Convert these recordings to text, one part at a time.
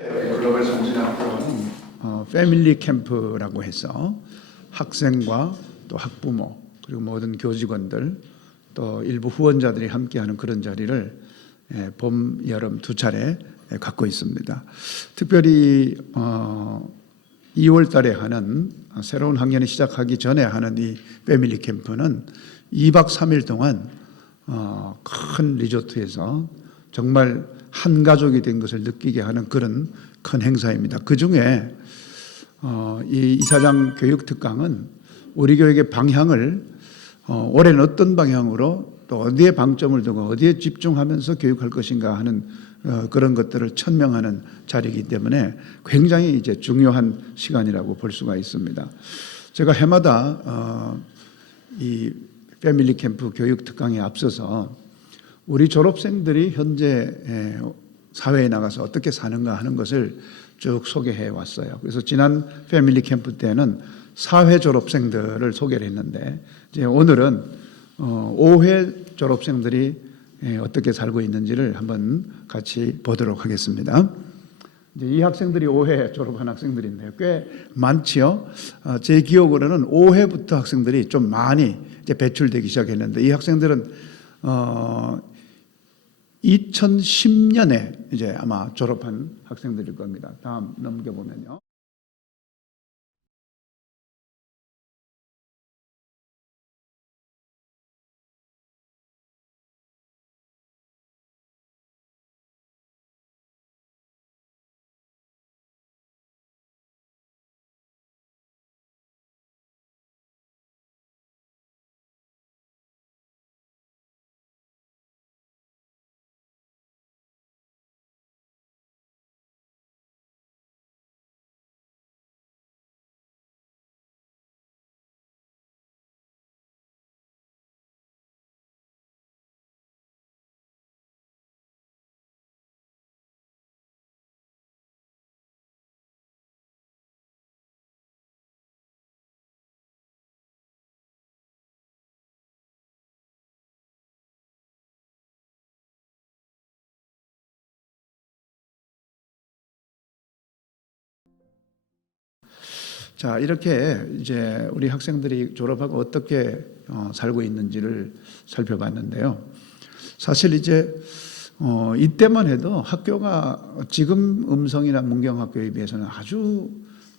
글로벌 성진학교는 패밀리 캠프라고 해서 학생과 또 학부모 그리고 모든 교직원들 또 일부 후원자들이 함께하는 그런 자리를 봄, 여름 두 차례 갖고 있습니다. 특별히 2월 달에 하는 새로운 학년이 시작하기 전에 하는 이 패밀리 캠프는 2박 3일 동안 큰 리조트에서 정말 한 가족이 된 것을 느끼게 하는 그런 큰 행사입니다. 그중에 이 이사장 교육 특강은 우리 교육의 방향을 올해는 어떤 방향으로 또 어디에 방점을 두고 어디에 집중하면서 교육할 것인가 하는 그런 것들을 천명하는 자리이기 때문에 굉장히 이제 중요한 시간이라고 볼 수가 있습니다. 제가 해마다 이 패밀리 캠프 교육 특강에 앞서서 우리 졸업생들이 현재 사회에 나가서 어떻게 사는가 하는 것을 쭉 소개해 왔어요. 그래서 지난 패밀리 캠프 때는 4회 졸업생들을 소개를 했는데 이제 오늘은 5회 졸업생들이 어떻게 살고 있는지를 한번 같이 보도록 하겠습니다. 이제 이 학생들이 5회 졸업한 학생들인데요. 꽤 많지요. 제 기억으로는 5회부터 학생들이 좀 많이 이제 배출되기 시작했는데 이 학생들은 2010년에 이제 아마 졸업한 학생들일 겁니다. 다음 넘겨보면요. 자, 이렇게 이제 우리 학생들이 졸업하고 어떻게 살고 있는지를 살펴봤는데요. 사실 이제 이때만 해도 학교가 지금 음성이나 문경학교에 비해서는 아주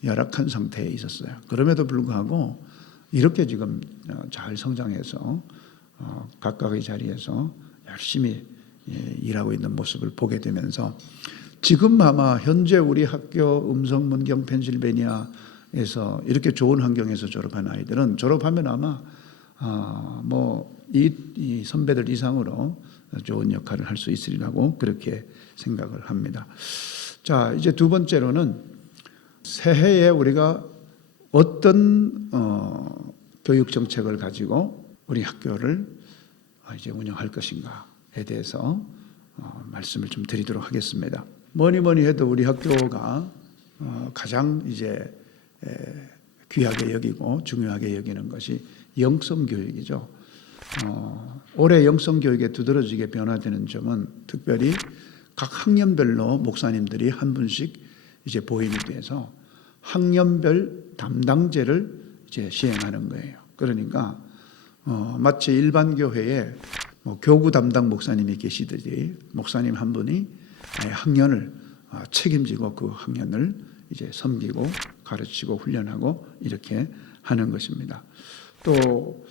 열악한 상태에 있었어요. 그럼에도 불구하고 이렇게 지금 잘 성장해서 각각의 자리에서 열심히 일하고 있는 모습을 보게 되면서 지금 아마 현재 우리 학교 음성 문경 펜실베니아에서 이렇게 좋은 환경에서 졸업한 아이들은 졸업하면 아마 이 선배들 이상으로 좋은 역할을 할 수 있으리라고 그렇게 생각을 합니다. 자, 이제 두 번째로는 새해에 우리가 어떤 교육 정책을 가지고 우리 학교를 이제 운영할 것인가에 대해서 말씀을 좀 드리도록 하겠습니다. 뭐니 해도 우리 학교가 가장 이제 귀하게 여기고 중요하게 여기는 것이 영성 교육이죠. 올해 영성 교육에 두드러지게 변화되는 점은 특별히 각 학년별로 목사님들이 한 분씩 이제 보임이 돼서 학년별 담당제를 이제 시행하는 거예요. 그러니까 마치 일반 교회에 교구 담당 목사님이 계시듯이 목사님 한 분이 학년을 책임지고 그 학년을 이제 섬기고 가르치고 훈련하고 이렇게 하는 것입니다. 또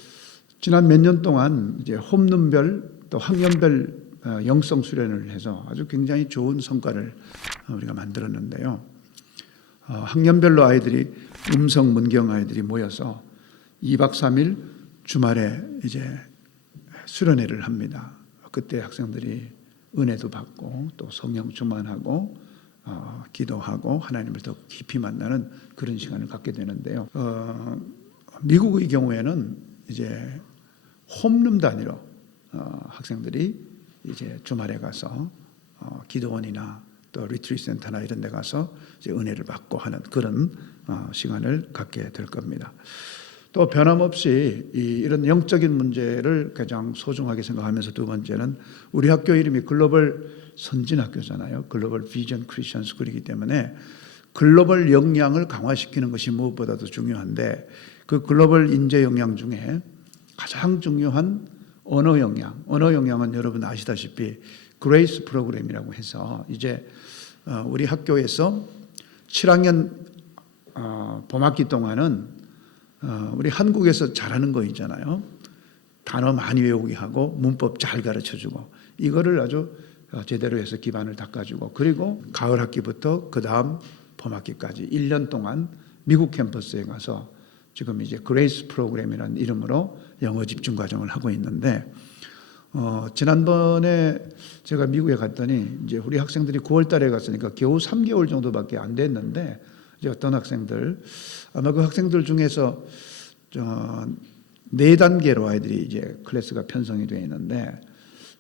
지난 몇 년 동안 이제 홈룸별 또 학년별 영성 수련을 해서 아주 굉장히 좋은 성과를 우리가 만들었는데요. 학년별로 아이들이 음성 문경 아이들이 모여서 2박 3일 주말에 이제 수련회를 합니다. 그때 학생들이 은혜도 받고 또 성령 충만하고 기도하고 하나님을 더 깊이 만나는 그런 시간을 갖게 되는데요. 미국의 경우에는 이제 홈룸 단위로 학생들이 이제 주말에 가서 기도원이나 또 리트리트 센터나 이런 데 가서 이제 은혜를 받고 하는 그런 시간을 갖게 될 겁니다. 또 변함없이 이런 영적인 문제를 가장 소중하게 생각하면서 두 번째는 우리 학교 이름이 글로벌 선진학교잖아요. 글로벌 비전 크리스천 스쿨이기 때문에 글로벌 역량을 강화시키는 것이 무엇보다도 중요한데 그 글로벌 인재 역량 중에 가장 중요한 언어 역량은 여러분 아시다시피 그레이스 프로그램이라고 해서 이제 우리 학교에서 7학년 봄학기 동안은 우리 한국에서 잘하는 거 있잖아요. 단어 많이 외우게 하고 문법 잘 가르쳐주고 이거를 아주 제대로 해서 기반을 닦아주고 그리고 가을 학기부터 그 다음 봄학기까지 1년 동안 미국 캠퍼스에 가서 지금 이제 그레이스 프로그램이라는 이름으로 영어 집중 과정을 하고 있는데 지난번에 제가 미국에 갔더니 이제 우리 학생들이 9월 달에 갔으니까 겨우 3개월 정도밖에 안 됐는데 이제 어떤 학생들 아마 그 학생들 중에서 4단계로 아이들이 이제 클래스가 편성이 되어 있는데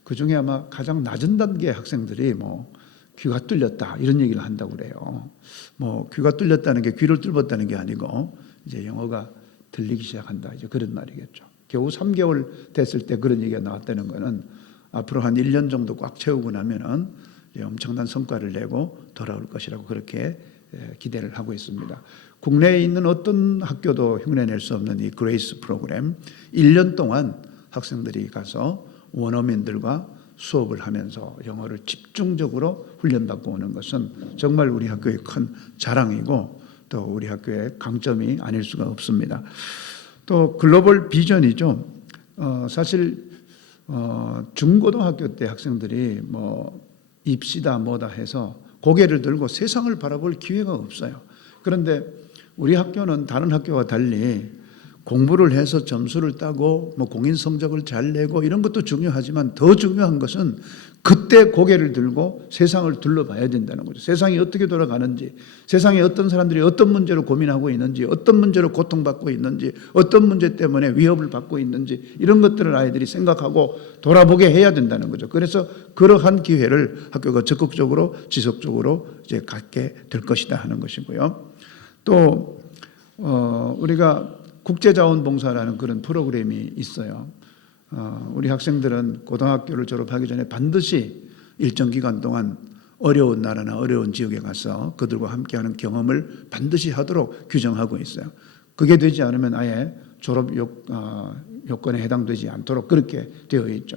그 중에 아마 가장 낮은 단계 학생들이 뭐 귀가 뚫렸다 이런 얘기를 한다고 그래요. 뭐 귀가 뚫렸다는 게 귀를 뚫었다는 게 아니고 이제 영어가 들리기 시작한다 이제 그런 말이겠죠. 겨우 3개월 됐을 때 그런 얘기가 나왔다는 거는 앞으로 한 1년 정도 꽉 채우고 나면은 엄청난 성과를 내고 돌아올 것이라고 그렇게 기대를 하고 있습니다. 국내에 있는 어떤 학교도 흉내낼 수 없는 이 그레이스 프로그램 1년 동안 학생들이 가서 원어민들과 수업을 하면서 영어를 집중적으로 훈련받고 오는 것은 정말 우리 학교의 큰 자랑이고 또 우리 학교의 강점이 아닐 수가 없습니다. 또 글로벌 비전이죠. 사실 중고등학교 때 학생들이 뭐 입시다 뭐다 해서 고개를 들고 세상을 바라볼 기회가 없어요. 그런데 우리 학교는 다른 학교와 달리 공부를 해서 점수를 따고 뭐 공인 성적을 잘 내고 이런 것도 중요하지만 더 중요한 것은 그때 고개를 들고 세상을 둘러봐야 된다는 거죠. 세상이 어떻게 돌아가는지, 세상에 어떤 사람들이 어떤 문제로 고민하고 있는지, 어떤 문제로 고통받고 있는지, 어떤 문제 때문에 위협을 받고 있는지 이런 것들을 아이들이 생각하고 돌아보게 해야 된다는 거죠. 그래서 그러한 기회를 학교가 적극적으로 지속적으로 이제 갖게 될 것이다 하는 것이고요. 또 우리가 국제자원봉사라는 그런 프로그램이 있어요. 우리 학생들은 고등학교를 졸업하기 전에 반드시 일정 기간 동안 어려운 나라나 어려운 지역에 가서 그들과 함께하는 경험을 반드시 하도록 규정하고 있어요. 그게 되지 않으면 아예 졸업 요건에 해당되지 않도록 그렇게 되어 있죠.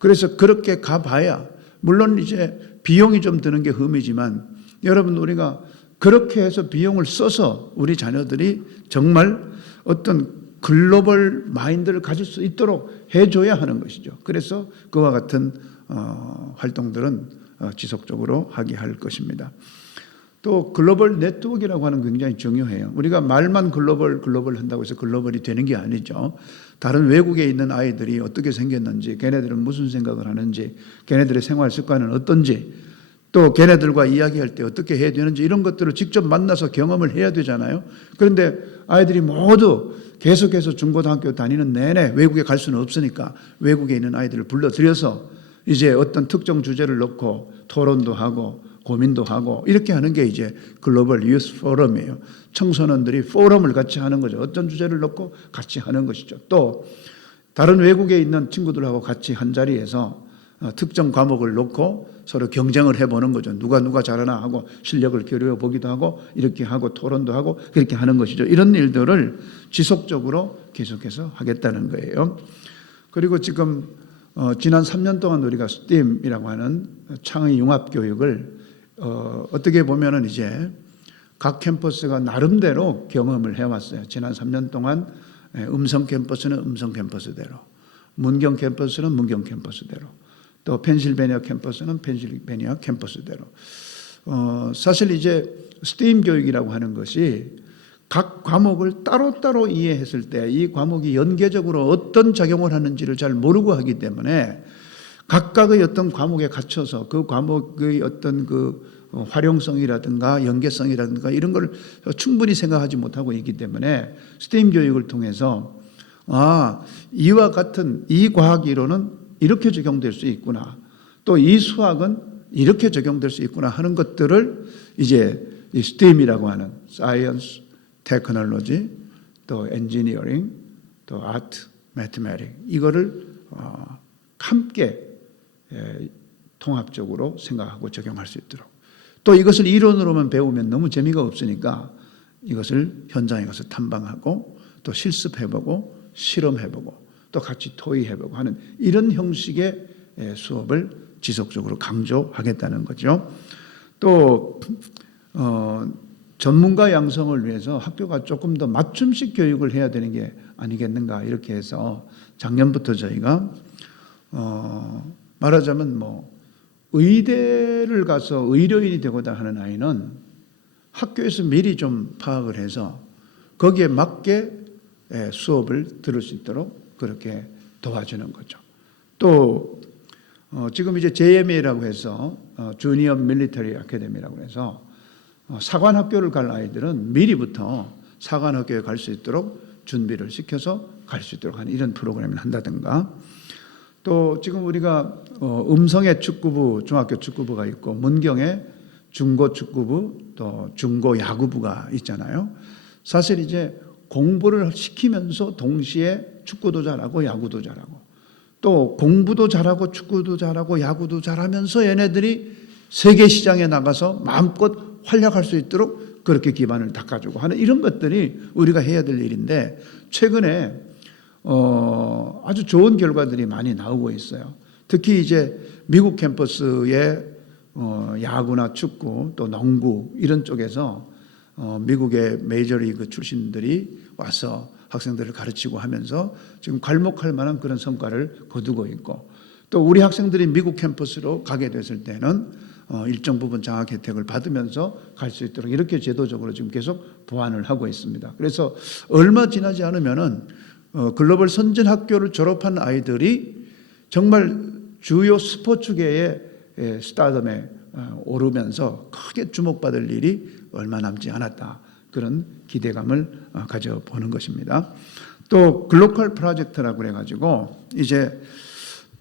그래서 그렇게 가봐야 물론 이제 비용이 좀 드는 게 흠이지만 여러분 우리가 그렇게 해서 비용을 써서 우리 자녀들이 정말 어떤 글로벌 마인드를 가질 수 있도록 해줘야 하는 것이죠. 그래서 그와 같은 활동들은 지속적으로 하게 할 것입니다. 또 글로벌 네트워크라고 하는 게 굉장히 중요해요. 우리가 말만 글로벌 한다고 해서 글로벌이 되는 게 아니죠. 다른 외국에 있는 아이들이 어떻게 생겼는지, 걔네들은 무슨 생각을 하는지, 걔네들의 생활 습관은 어떤지, 또 걔네들과 이야기할 때 어떻게 해야 되는지 이런 것들을 직접 만나서 경험을 해야 되잖아요. 그런데 아이들이 모두 계속해서 중고등학교 다니는 내내 외국에 갈 수는 없으니까 외국에 있는 아이들을 불러들여서 이제 어떤 특정 주제를 놓고 토론도 하고 고민도 하고 이렇게 하는 게 이제 글로벌 유스 포럼이에요. 청소년들이 포럼을 같이 하는 거죠. 어떤 주제를 놓고 같이 하는 것이죠. 또 다른 외국에 있는 친구들하고 같이 한 자리에서 특정 과목을 놓고 서로 경쟁을 해보는 거죠. 누가 잘하나 하고 실력을 겨루어 보기도 하고 이렇게 하고 토론도 하고 그렇게 하는 것이죠. 이런 일들을 지속적으로 계속해서 하겠다는 거예요. 그리고 지금 지난 3년 동안 우리가 STEAM이라고 하는 창의 융합 교육을 어떻게 보면은 이제 각 캠퍼스가 나름대로 경험을 해왔어요. 지난 3년 동안 음성 캠퍼스는 음성 캠퍼스대로, 문경 캠퍼스는 문경 캠퍼스대로, 또 펜실베니아 캠퍼스는 펜실베니아 캠퍼스대로. 사실 이제 STEAM 교육이라고 하는 것이 각 과목을 따로따로 이해했을 때 이 과목이 연계적으로 어떤 작용을 하는지를 잘 모르고 하기 때문에 각각의 어떤 과목에 갇혀서 그 과목의 어떤 그 활용성이라든가 연계성이라든가 이런 걸 충분히 생각하지 못하고 있기 때문에 STEAM 교육을 통해서 이와 같은 이 과학 이론은 이렇게 적용될 수 있구나. 또 이 수학은 이렇게 적용될 수 있구나 하는 것들을 이제 이 STEAM이라고 하는 Science, Technology, 또 엔지니어링, 또 아트, 매트매틱 이거를 함께 통합적으로 생각하고 적용할 수 있도록 또 이것을 이론으로만 배우면 너무 재미가 없으니까 이것을 현장에 가서 탐방하고 또 실습해보고 실험해보고 또 같이 토의해보고 하는 이런 형식의 수업을 지속적으로 강조하겠다는 거죠. 또 전문가 양성을 위해서 학교가 조금 더 맞춤식 교육을 해야 되는 게 아니겠는가 이렇게 해서 작년부터 저희가 말하자면 뭐 의대를 가서 의료인이 되고자 하는 아이는 학교에서 미리 좀 파악을 해서 거기에 맞게 수업을 들을 수 있도록 그렇게 도와주는 거죠. 또 지금 이제 JMA라고 해서 주니어 밀리터리 아카데미라고 해서 사관학교를 갈 아이들은 미리부터 사관학교에 갈 수 있도록 준비를 시켜서 갈 수 있도록 하는 이런 프로그램을 한다든가 또 지금 우리가 음성에 축구부, 중학교 축구부가 있고 문경에 중고 축구부 또 중고 야구부가 있잖아요. 사실 이제 공부를 시키면서 동시에 축구도 잘하고 야구도 잘하고 또 공부도 잘하고 축구도 잘하고 야구도 잘하면서 얘네들이 세계 시장에 나가서 마음껏 활약할 수 있도록 그렇게 기반을 닦아주고 하는 이런 것들이 우리가 해야 될 일인데 최근에 아주 좋은 결과들이 많이 나오고 있어요. 특히 이제 미국 캠퍼스의 야구나 축구 또 농구 이런 쪽에서 미국의 메이저리그 출신들이 와서 학생들을 가르치고 하면서 지금 괄목할 만한 그런 성과를 거두고 있고 또 우리 학생들이 미국 캠퍼스로 가게 됐을 때는 일정 부분 장학 혜택을 받으면서 갈 수 있도록 이렇게 제도적으로 지금 계속 보완을 하고 있습니다. 그래서 얼마 지나지 않으면은 글로벌 선진 학교를 졸업한 아이들이 정말 주요 스포츠계의 스타덤에 오르면서 크게 주목받을 일이 얼마 남지 않았다. 그런 기대감을 가져보는 것입니다. 또 글로컬 프로젝트라고 그래가지고 이제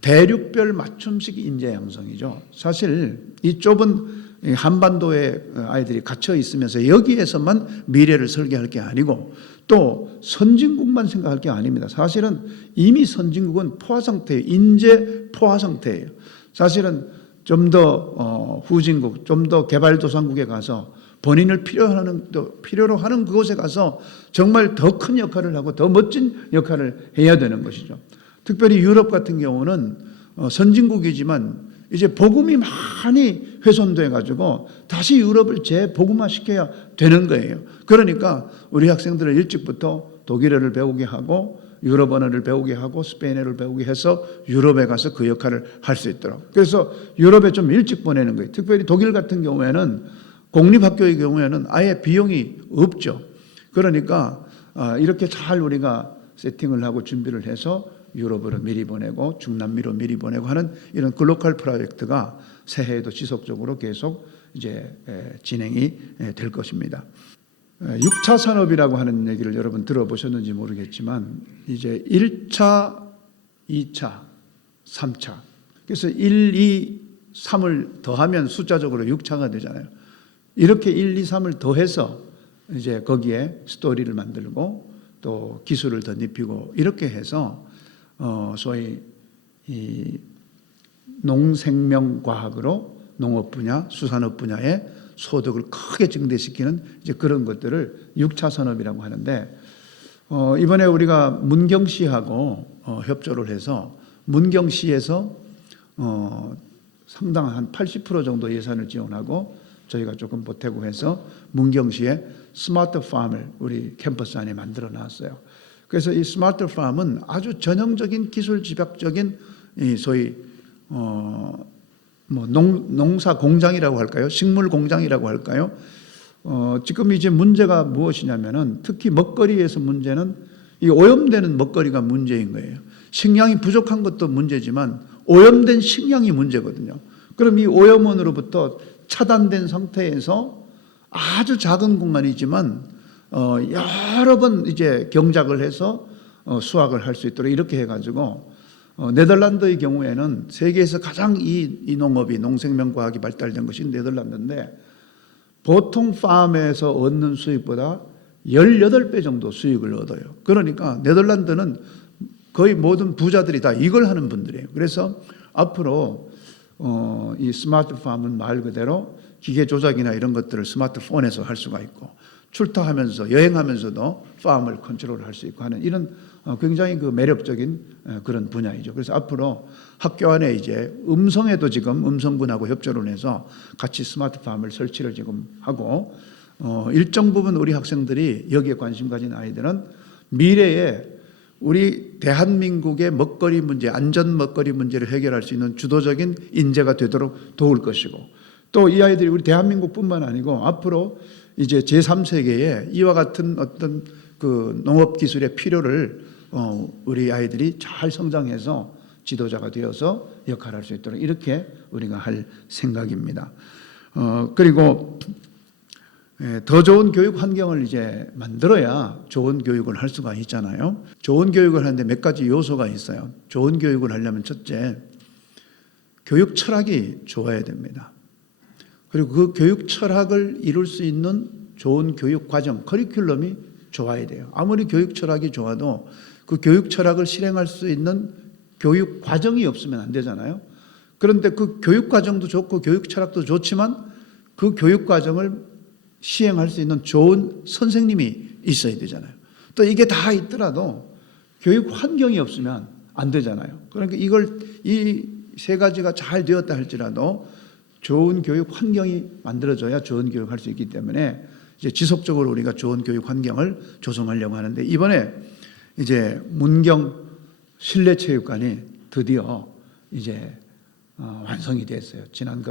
대륙별 맞춤식 인재 양성이죠. 사실 이 좁은 한반도에 아이들이 갇혀 있으면서 여기에서만 미래를 설계할 게 아니고 또 선진국만 생각할 게 아닙니다. 사실은 이미 선진국은 포화 상태예요. 인재 포화 상태예요. 사실은 좀 더 후진국, 좀 더 개발도상국에 가서 본인을 필요로 하는 그곳에 가서 정말 더 큰 역할을 하고 더 멋진 역할을 해야 되는 것이죠. 특별히 유럽 같은 경우는 선진국이지만 이제 복음이 많이 훼손돼 가지고 다시 유럽을 재복음화시켜야 되는 거예요. 그러니까 우리 학생들을 일찍부터 독일어를 배우게 하고 유럽 언어를 배우게 하고 스페인어를 배우게 해서 유럽에 가서 그 역할을 할 수 있도록. 그래서 유럽에 좀 일찍 보내는 거예요. 특별히 독일 같은 경우에는 공립학교의 경우에는 아예 비용이 없죠. 그러니까 이렇게 잘 우리가 세팅을 하고 준비를 해서 유럽으로 미리 보내고 중남미로 미리 보내고 하는 이런 글로컬 프로젝트가 새해에도 지속적으로 계속 이제 진행이 될 것입니다. 6차 산업이라고 하는 얘기를 여러분 들어보셨는지 모르겠지만 이제 1차, 2차, 3차 그래서 1, 2, 3을 더하면 숫자적으로 6차가 되잖아요. 이렇게 1, 2, 3을 더해서 이제 거기에 스토리를 만들고 또 기술을 더 입히고 이렇게 해서 소위 이 농생명과학으로 농업 분야, 수산업 분야의 소득을 크게 증대시키는 이제 그런 것들을 6차 산업이라고 하는데 이번에 우리가 문경시하고 협조를 해서 문경시에서 상당한 한 80% 정도 예산을 지원하고 저희가 조금 보태고 해서 문경시에 스마트 팜을 우리 캠퍼스 안에 만들어 놨어요. 그래서 이 스마트 팜은 아주 전형적인 기술 집약적인 이 소위 농사 공장이라고 할까요? 식물 공장이라고 할까요? 지금 이제 문제가 무엇이냐면은 특히 먹거리에서 문제는 이 오염되는 먹거리가 문제인 거예요. 식량이 부족한 것도 문제지만 오염된 식량이 문제거든요. 그럼 이 오염원으로부터 차단된 상태에서 아주 작은 공간이지만 여러 번 이제 경작을 해서 수확을 할 수 있도록 이렇게 해가지고 네덜란드의 경우에는 세계에서 가장 이 농업이 농생명과학이 발달된 것이 네덜란드인데 보통 팜에서 얻는 수익보다 18배 정도 수익을 얻어요. 그러니까 네덜란드는 거의 모든 부자들이 다 이걸 하는 분들이에요. 그래서 앞으로 이 스마트팜은 말 그대로 기계 조작이나 이런 것들을 스마트폰에서 할 수가 있고, 출타하면서 여행하면서도 팜을 컨트롤할 수 있고 하는 이런 굉장히 그 매력적인 그런 분야이죠. 그래서 앞으로 학교 안에 이제 음성에도 지금 음성군하고 협조를 해서 같이 스마트팜을 설치를 지금 하고, 일정 부분 우리 학생들이 여기에 관심 가진 아이들은 미래에 우리 대한민국의 먹거리 문제, 안전 먹거리 문제를 해결할 수 있는 주도적인 인재가 되도록 도울 것이고, 또 이 아이들이 우리 대한민국뿐만 아니고 앞으로 이제 제3세계에 이와 같은 어떤 그 농업 기술의 필요를 우리 아이들이 잘 성장해서 지도자가 되어서 역할할 수 있도록 이렇게 우리가 할 생각입니다. 그리고 더 좋은 교육 환경을 이제 만들어야 좋은 교육을 할 수가 있잖아요. 좋은 교육을 하는데 몇 가지 요소가 있어요. 좋은 교육을 하려면 첫째, 교육 철학이 좋아야 됩니다. 그리고 그 교육 철학을 이룰 수 있는 좋은 교육 과정, 커리큘럼이 좋아야 돼요. 아무리 교육 철학이 좋아도 그 교육 철학을 실행할 수 있는 교육 과정이 없으면 안 되잖아요. 그런데 그 교육 과정도 좋고 교육 철학도 좋지만 그 교육 과정을 시행할 수 있는 좋은 선생님이 있어야 되잖아요. 또 이게 다 있더라도 교육 환경이 없으면 안 되잖아요. 그러니까 이 세 가지가 잘 되었다 할지라도 좋은 교육 환경이 만들어져야 좋은 교육을 할 수 있기 때문에 이제 지속적으로 우리가 좋은 교육 환경을 조성하려고 하는데, 이번에 이제 문경 실내체육관이 드디어 이제 완성이 됐어요. 지난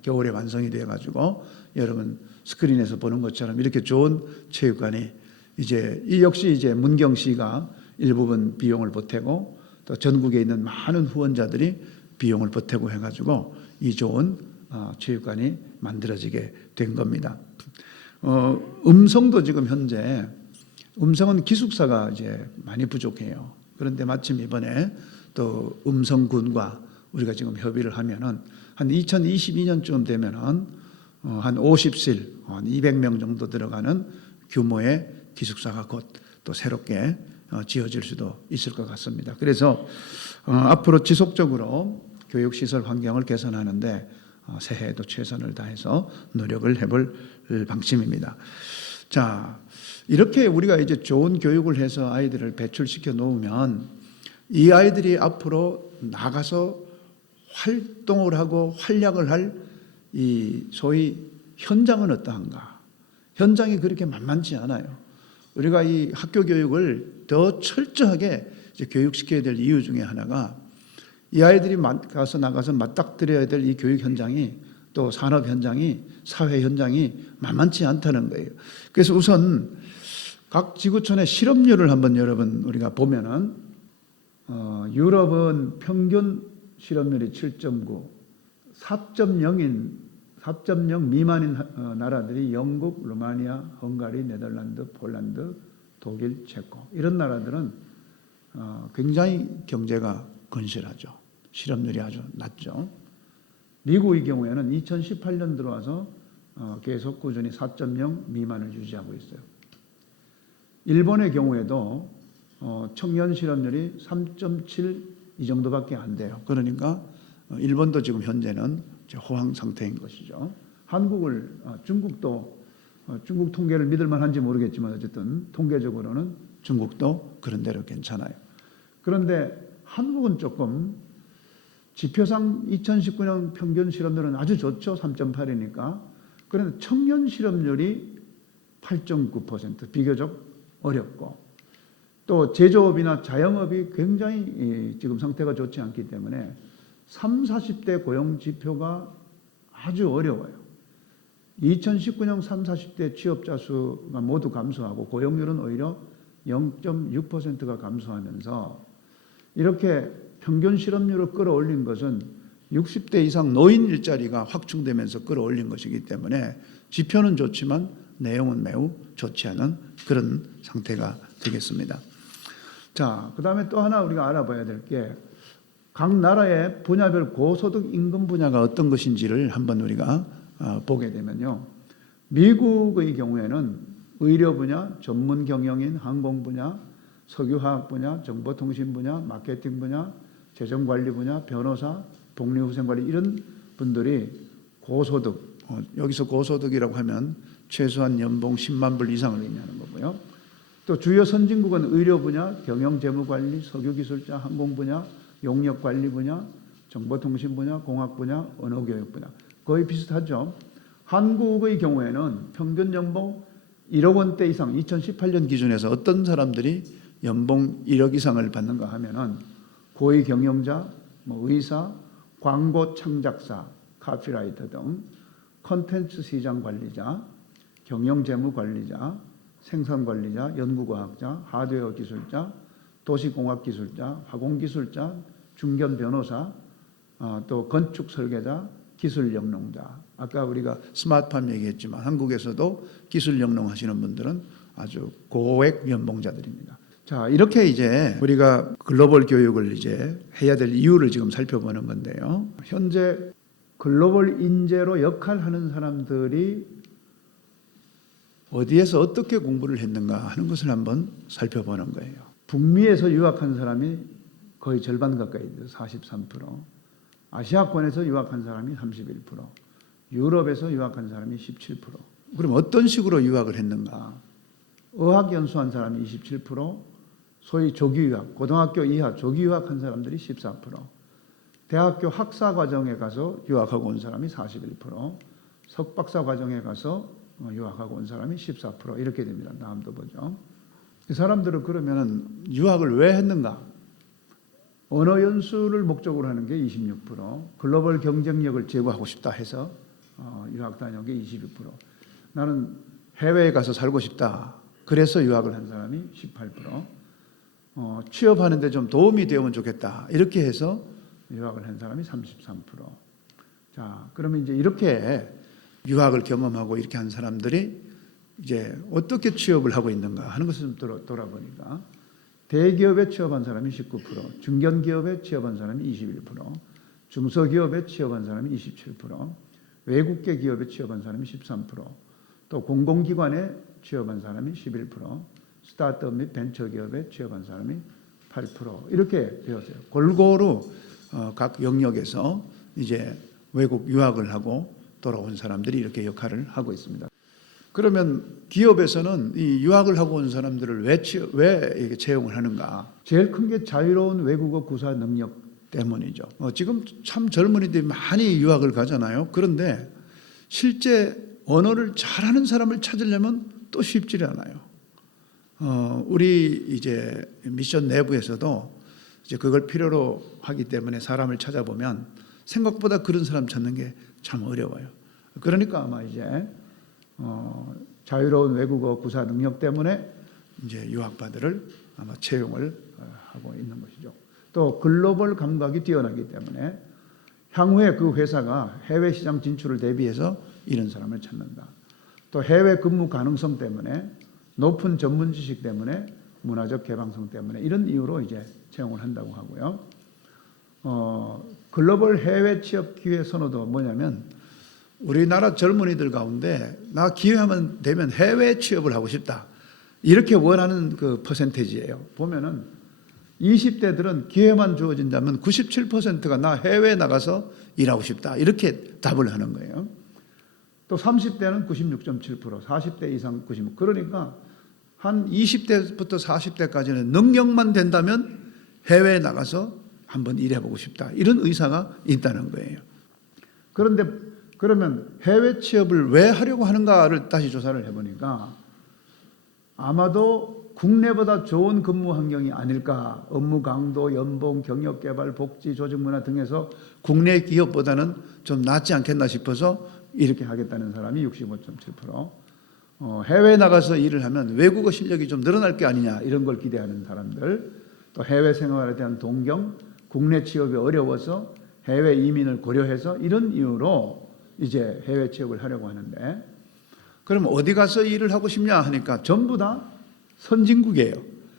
겨울에 완성이 되어가지고 여러분 스크린에서 보는 것처럼 이렇게 좋은 체육관이 이제 이 역시 이제 문경시가 일부분 비용을 보태고 또 전국에 있는 많은 후원자들이 비용을 보태고 해가지고 이 좋은 체육관이 만들어지게 된 겁니다. 음성도 지금 현재 음성은 기숙사가 이제 많이 부족해요. 그런데 마침 이번에 또 음성군과 우리가 지금 협의를 하면은 한 2022년쯤 되면은 한 50실, 한 200명 정도 들어가는 규모의 기숙사가 곧 또 새롭게 지어질 수도 있을 것 같습니다. 그래서 앞으로 지속적으로 교육시설 환경을 개선하는데 새해에도 최선을 다해서 노력을 해볼 방침입니다. 자, 이렇게 우리가 이제 좋은 교육을 해서 아이들을 배출시켜 놓으면 이 아이들이 앞으로 나가서 활동을 하고 활약을 할 이 소위 현장은 어떠한가? 현장이 그렇게 만만치 않아요. 우리가 이 학교 교육을 더 철저하게 이제 교육시켜야 될 이유 중에 하나가 이 아이들이 나가서 맞닥뜨려야 될 이 교육 현장이 또 산업 현장이 사회 현장이 만만치 않다는 거예요. 그래서 우선 각 지구촌의 실업률을 한번 여러분 우리가 보면은 유럽은 평균 실업률이 7.9, 4.0 미만인 나라들이 영국, 루마니아, 헝가리, 네덜란드, 폴란드, 독일, 체코 이런 나라들은 굉장히 경제가 건실하죠. 실업률이 아주 낮죠. 미국의 경우에는 2018년 들어와서 계속 꾸준히 4.0 미만을 유지하고 있어요. 일본의 경우에도 청년 실업률이 3.7 이 정도밖에 안 돼요. 그러니까 일본도 지금 현재는 호황 상태인 것이죠. 중국도 중국 통계를 믿을 만한지 모르겠지만 어쨌든 통계적으로는 중국도 그런 대로 괜찮아요. 그런데 한국은 조금 지표상 2019년 평균 실업률은 아주 좋죠. 3.8이니까. 그런데 청년 실업률이 8.9% 비교적 어렵고 또 제조업이나 자영업이 굉장히 지금 상태가 좋지 않기 때문에 30, 40대 고용 지표가 아주 어려워요. 2019년 30, 40대 취업자 수가 모두 감소하고 고용률은 오히려 0.6%가 감소하면서 이렇게 평균 실업률을 끌어올린 것은 60대 이상 노인 일자리가 확충되면서 끌어올린 것이기 때문에 지표는 좋지만 내용은 매우 좋지 않은 그런 상태가 되겠습니다. 자, 그 다음에 또 하나 우리가 알아봐야 될 게 각 나라의 분야별 고소득 임금 분야가 어떤 것인지를 한번 우리가 보게 되면요. 미국의 경우에는 의료 분야, 전문 경영인, 항공 분야, 석유화학 분야, 정보통신 분야, 마케팅 분야, 재정관리 분야, 변호사, 복리후생관리 이런 분들이 고소득, 여기서 고소득이라고 하면 최소한 연봉 10만 불 이상을 의미하는 거고요. 또 주요 선진국은 의료 분야, 경영재무관리, 석유기술자, 항공 분야, 용역관리 분야, 정보통신 분야, 공학 분야, 언어교육 분야 거의 비슷하죠. 한국의 경우에는 평균 연봉 1억 원대 이상 2018년 기준에서 어떤 사람들이 연봉 1억 이상을 받는가 하면은 고위 경영자, 의사, 광고 창작사, 카피라이터 등 콘텐츠 시장 관리자, 경영재무 관리자, 생산관리자, 연구과학자, 하드웨어 기술자, 도시공학 기술자, 화공기술자, 중견 변호사, 또 건축 설계자, 기술 영농자. 아까 우리가 스마트팜 얘기했지만 한국에서도 기술 영농 하시는 분들은 아주 고액 연봉자들입니다. 자, 이렇게 이제 우리가 글로벌 교육을 이제 해야 될 이유를 지금 살펴보는 건데요. 현재 글로벌 인재로 역할하는 사람들이 어디에서 어떻게 공부를 했는가 하는 것을 한번 살펴보는 거예요. 북미에서 유학한 사람이 거의 절반 가까이 돼요. 43%. 아시아권에서 유학한 사람이 31%. 유럽에서 유학한 사람이 17%. 그럼 어떤 식으로 유학을 했는가? 어학 연수한 사람이 27%, 소위 조기 유학, 고등학교 이하 조기 유학한 사람들이 14%, 대학교 학사 과정에 가서 유학하고 온 사람이 41%, 석박사 과정에 가서 유학하고 온 사람이 14% 이렇게 됩니다. 다음도 보죠. 이 사람들은 그러면 유학을 왜 했는가? 언어 연수를 목적으로 하는 게 26%, 글로벌 경쟁력을 제고하고 싶다 해서 유학 다녀온 게 22%, 나는 해외에 가서 살고 싶다. 그래서 유학을 한 사람이 18%, 취업하는데 좀 도움이 되면 좋겠다. 이렇게 해서 유학을 한 사람이 33%. 자, 그러면 이제 이렇게 유학을 경험하고 이렇게 한 사람들이 이제 어떻게 취업을 하고 있는가 하는 것을 좀 돌아보니까 대기업에 취업한 사람이 19%, 중견기업에 취업한 사람이 21%, 중소기업에 취업한 사람이 27%, 외국계 기업에 취업한 사람이 13%, 또 공공기관에 취업한 사람이 11%, 스타트업 및 벤처기업에 취업한 사람이 8% 이렇게 되었어요. 골고루 각 영역에서 이제 외국 유학을 하고 돌아온 사람들이 이렇게 역할을 하고 있습니다. 그러면 기업에서는 이 유학을 하고 온 사람들을 왜 이렇게 채용을 하는가? 제일 큰 게 자유로운 외국어 구사 능력 때문이죠. 지금 참 젊은이들이 많이 유학을 가잖아요. 그런데 실제 언어를 잘하는 사람을 찾으려면 또 쉽지 않아요. 우리 이제 미션 내부에서도 이제 그걸 필요로 하기 때문에 사람을 찾아보면 생각보다 그런 사람 찾는 게 참 어려워요. 그러니까 아마 이제 자유로운 외국어 구사 능력 때문에 이제 유학파들을 아마 채용을 하고 있는 것이죠. 또 글로벌 감각이 뛰어나기 때문에 향후에 그 회사가 해외 시장 진출을 대비해서 이런 사람을 찾는다. 또 해외 근무 가능성 때문에 높은 전문 지식 때문에 문화적 개방성 때문에 이런 이유로 이제 채용을 한다고 하고요. 글로벌 해외 취업 기회 선호도 뭐냐면 우리나라 젊은이들 가운데 나 기회하면 되면 해외 취업을 하고 싶다. 이렇게 원하는 그 퍼센테이지예요. 보면은 20대들은 기회만 주어진다면 97%가 나 해외에 나가서 일하고 싶다. 이렇게 답을 하는 거예요. 또 30대는 96.7%, 40대 이상 96%. 그러니까 한 20대부터 40대까지는 능력만 된다면 해외에 나가서 한번 일해보고 싶다. 이런 의사가 있다는 거예요. 그런데 그러면 해외 취업을 왜 하려고 하는가를 다시 조사를 해보니까 아마도 국내보다 좋은 근무 환경이 아닐까. 업무 강도, 연봉, 경력 개발, 복지, 조직 문화 등에서 국내 기업보다는 좀 낫지 않겠나 싶어서 이렇게 하겠다는 사람이 65.7%. 해외에 나가서 일을 하면 외국어 실력이 좀 늘어날 게 아니냐 이런 걸 기대하는 사람들. 또 해외 생활에 대한 동경, 국내 취업이 어려워서 해외 이민을 고려해서 이런 이유로 이제 해외 취업을 하려고 하는데 그럼 어디 가서 일을 하고 싶냐 하니까 전부 다 선진국이에요.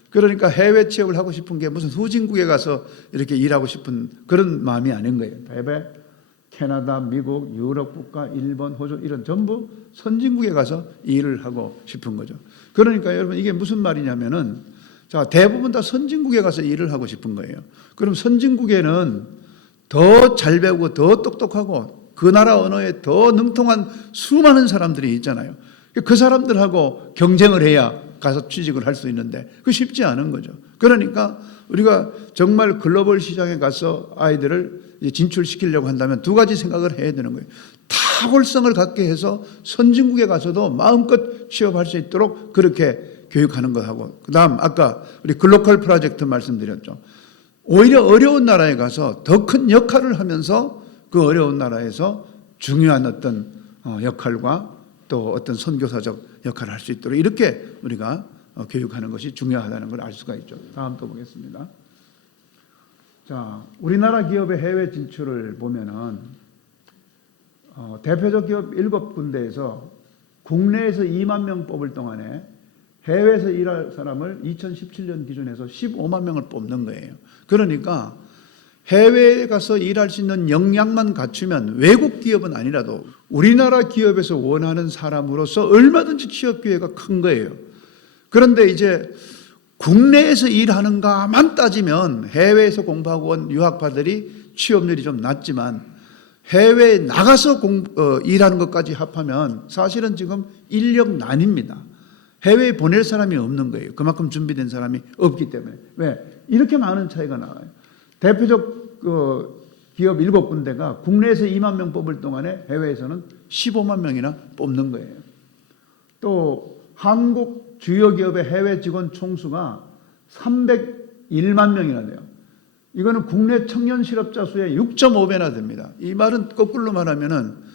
그러니까 해외 취업을 하고 싶은 게 무슨 후진국에 가서 이렇게 일하고 싶은 그런 마음이 아닌 거예요. 대개 캐나다, 미국, 유럽 국가, 일본, 호주 이런 전부 선진국에 가서 일을 하고 싶은 거죠. 그러니까 여러분 이게 무슨 말이냐면은 자, 대부분 다 선진국에 가서 일을 하고 싶은 거예요. 그럼 선진국에는 더 잘 배우고 더 똑똑하고 그 나라 언어에 더 능통한 수많은 사람들이 있잖아요. 그 사람들하고 경쟁을 해야 가서 취직을 할 수 있는데 그 쉽지 않은 거죠. 그러니까 우리가 정말 글로벌 시장에 가서 아이들을 진출시키려고 한다면 두 가지 생각을 해야 되는 거예요. 탁월성을 갖게 해서 선진국에 가서도 마음껏 취업할 수 있도록 그렇게 교육하는 것하고, 그 다음 아까 우리 글로컬 프로젝트 말씀드렸죠. 오히려 어려운 나라에 가서 더 큰 역할을 하면서 그 어려운 나라에서 중요한 어떤 역할과 또 어떤 선교사적 역할을 할 수 있도록 이렇게 우리가 교육하는 것이 중요하다는 걸 알 수가 있죠. 다음 또 보겠습니다. 자, 우리나라 기업의 해외 진출을 보면은 대표적 기업 7군데에서 국내에서 2만 명 뽑을 동안에 해외에서 일할 사람을 2017년 기준에서 15만 명을 뽑는 거예요. 그러니까 해외에 가서 일할 수 있는 역량만 갖추면 외국 기업은 아니라도 우리나라 기업에서 원하는 사람으로서 얼마든지 취업 기회가 큰 거예요. 그런데 이제 국내에서 일하는가만 따지면 해외에서 공부하고 온 유학파들이 취업률이 좀 낮지만 해외에 나가서 일하는 것까지 합하면 사실은 지금 인력난입니다. 해외에 보낼 사람이 없는 거예요. 그만큼 준비된 사람이 없기 때문에. 왜? 이렇게 많은 차이가 나와요. 대표적 기업 7군데가 국내에서 2만 명 뽑을 동안에 해외에서는 15만 명이나 뽑는 거예요. 또 한국 주요 기업의 해외 직원 총수가 301만 명이나 돼요. 이거는 국내 청년 실업자 수의 6.5배나 됩니다. 이 말은 거꾸로 말하면은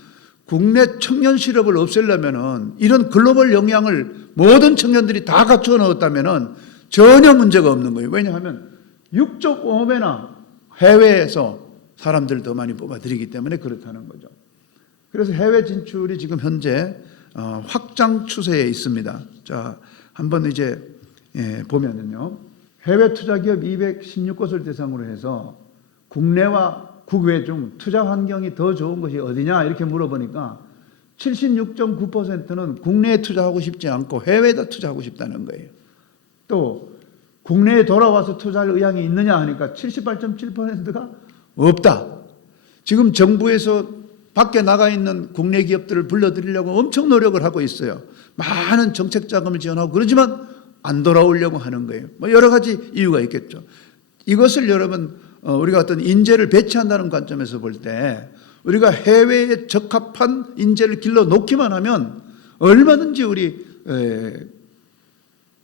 국내 청년 실업을 없애려면은 이런 글로벌 역량을 모든 청년들이 다 갖추어 넣었다면은 전혀 문제가 없는 거예요. 왜냐하면 6.5배나 해외에서 사람들을 더 많이 뽑아들이기 때문에 그렇다는 거죠. 그래서 해외 진출이 지금 현재 확장 추세에 있습니다. 자, 한번 이제 보면은요. 해외 투자 기업 216곳을 대상으로 해서 국내와 국외 중 투자 환경이 더 좋은 것이 어디냐 이렇게 물어보니까 76.9%는 국내에 투자하고 싶지 않고 해외에다 투자하고 싶다는 거예요. 또 국내에 돌아와서 투자할 의향이 있느냐 하니까 78.7%가 없다. 지금 정부에서 밖에 나가 있는 국내 기업들을 불러들이려고 엄청 노력을 하고 있어요. 많은 정책 자금을 지원하고 그러지만 안 돌아오려고 하는 거예요. 뭐 여러 가지 이유가 있겠죠. 이것을 여러분 우리가 어떤 인재를 배치한다는 관점에서 볼 때 우리가 해외에 적합한 인재를 길러 놓기만 하면 얼마든지 우리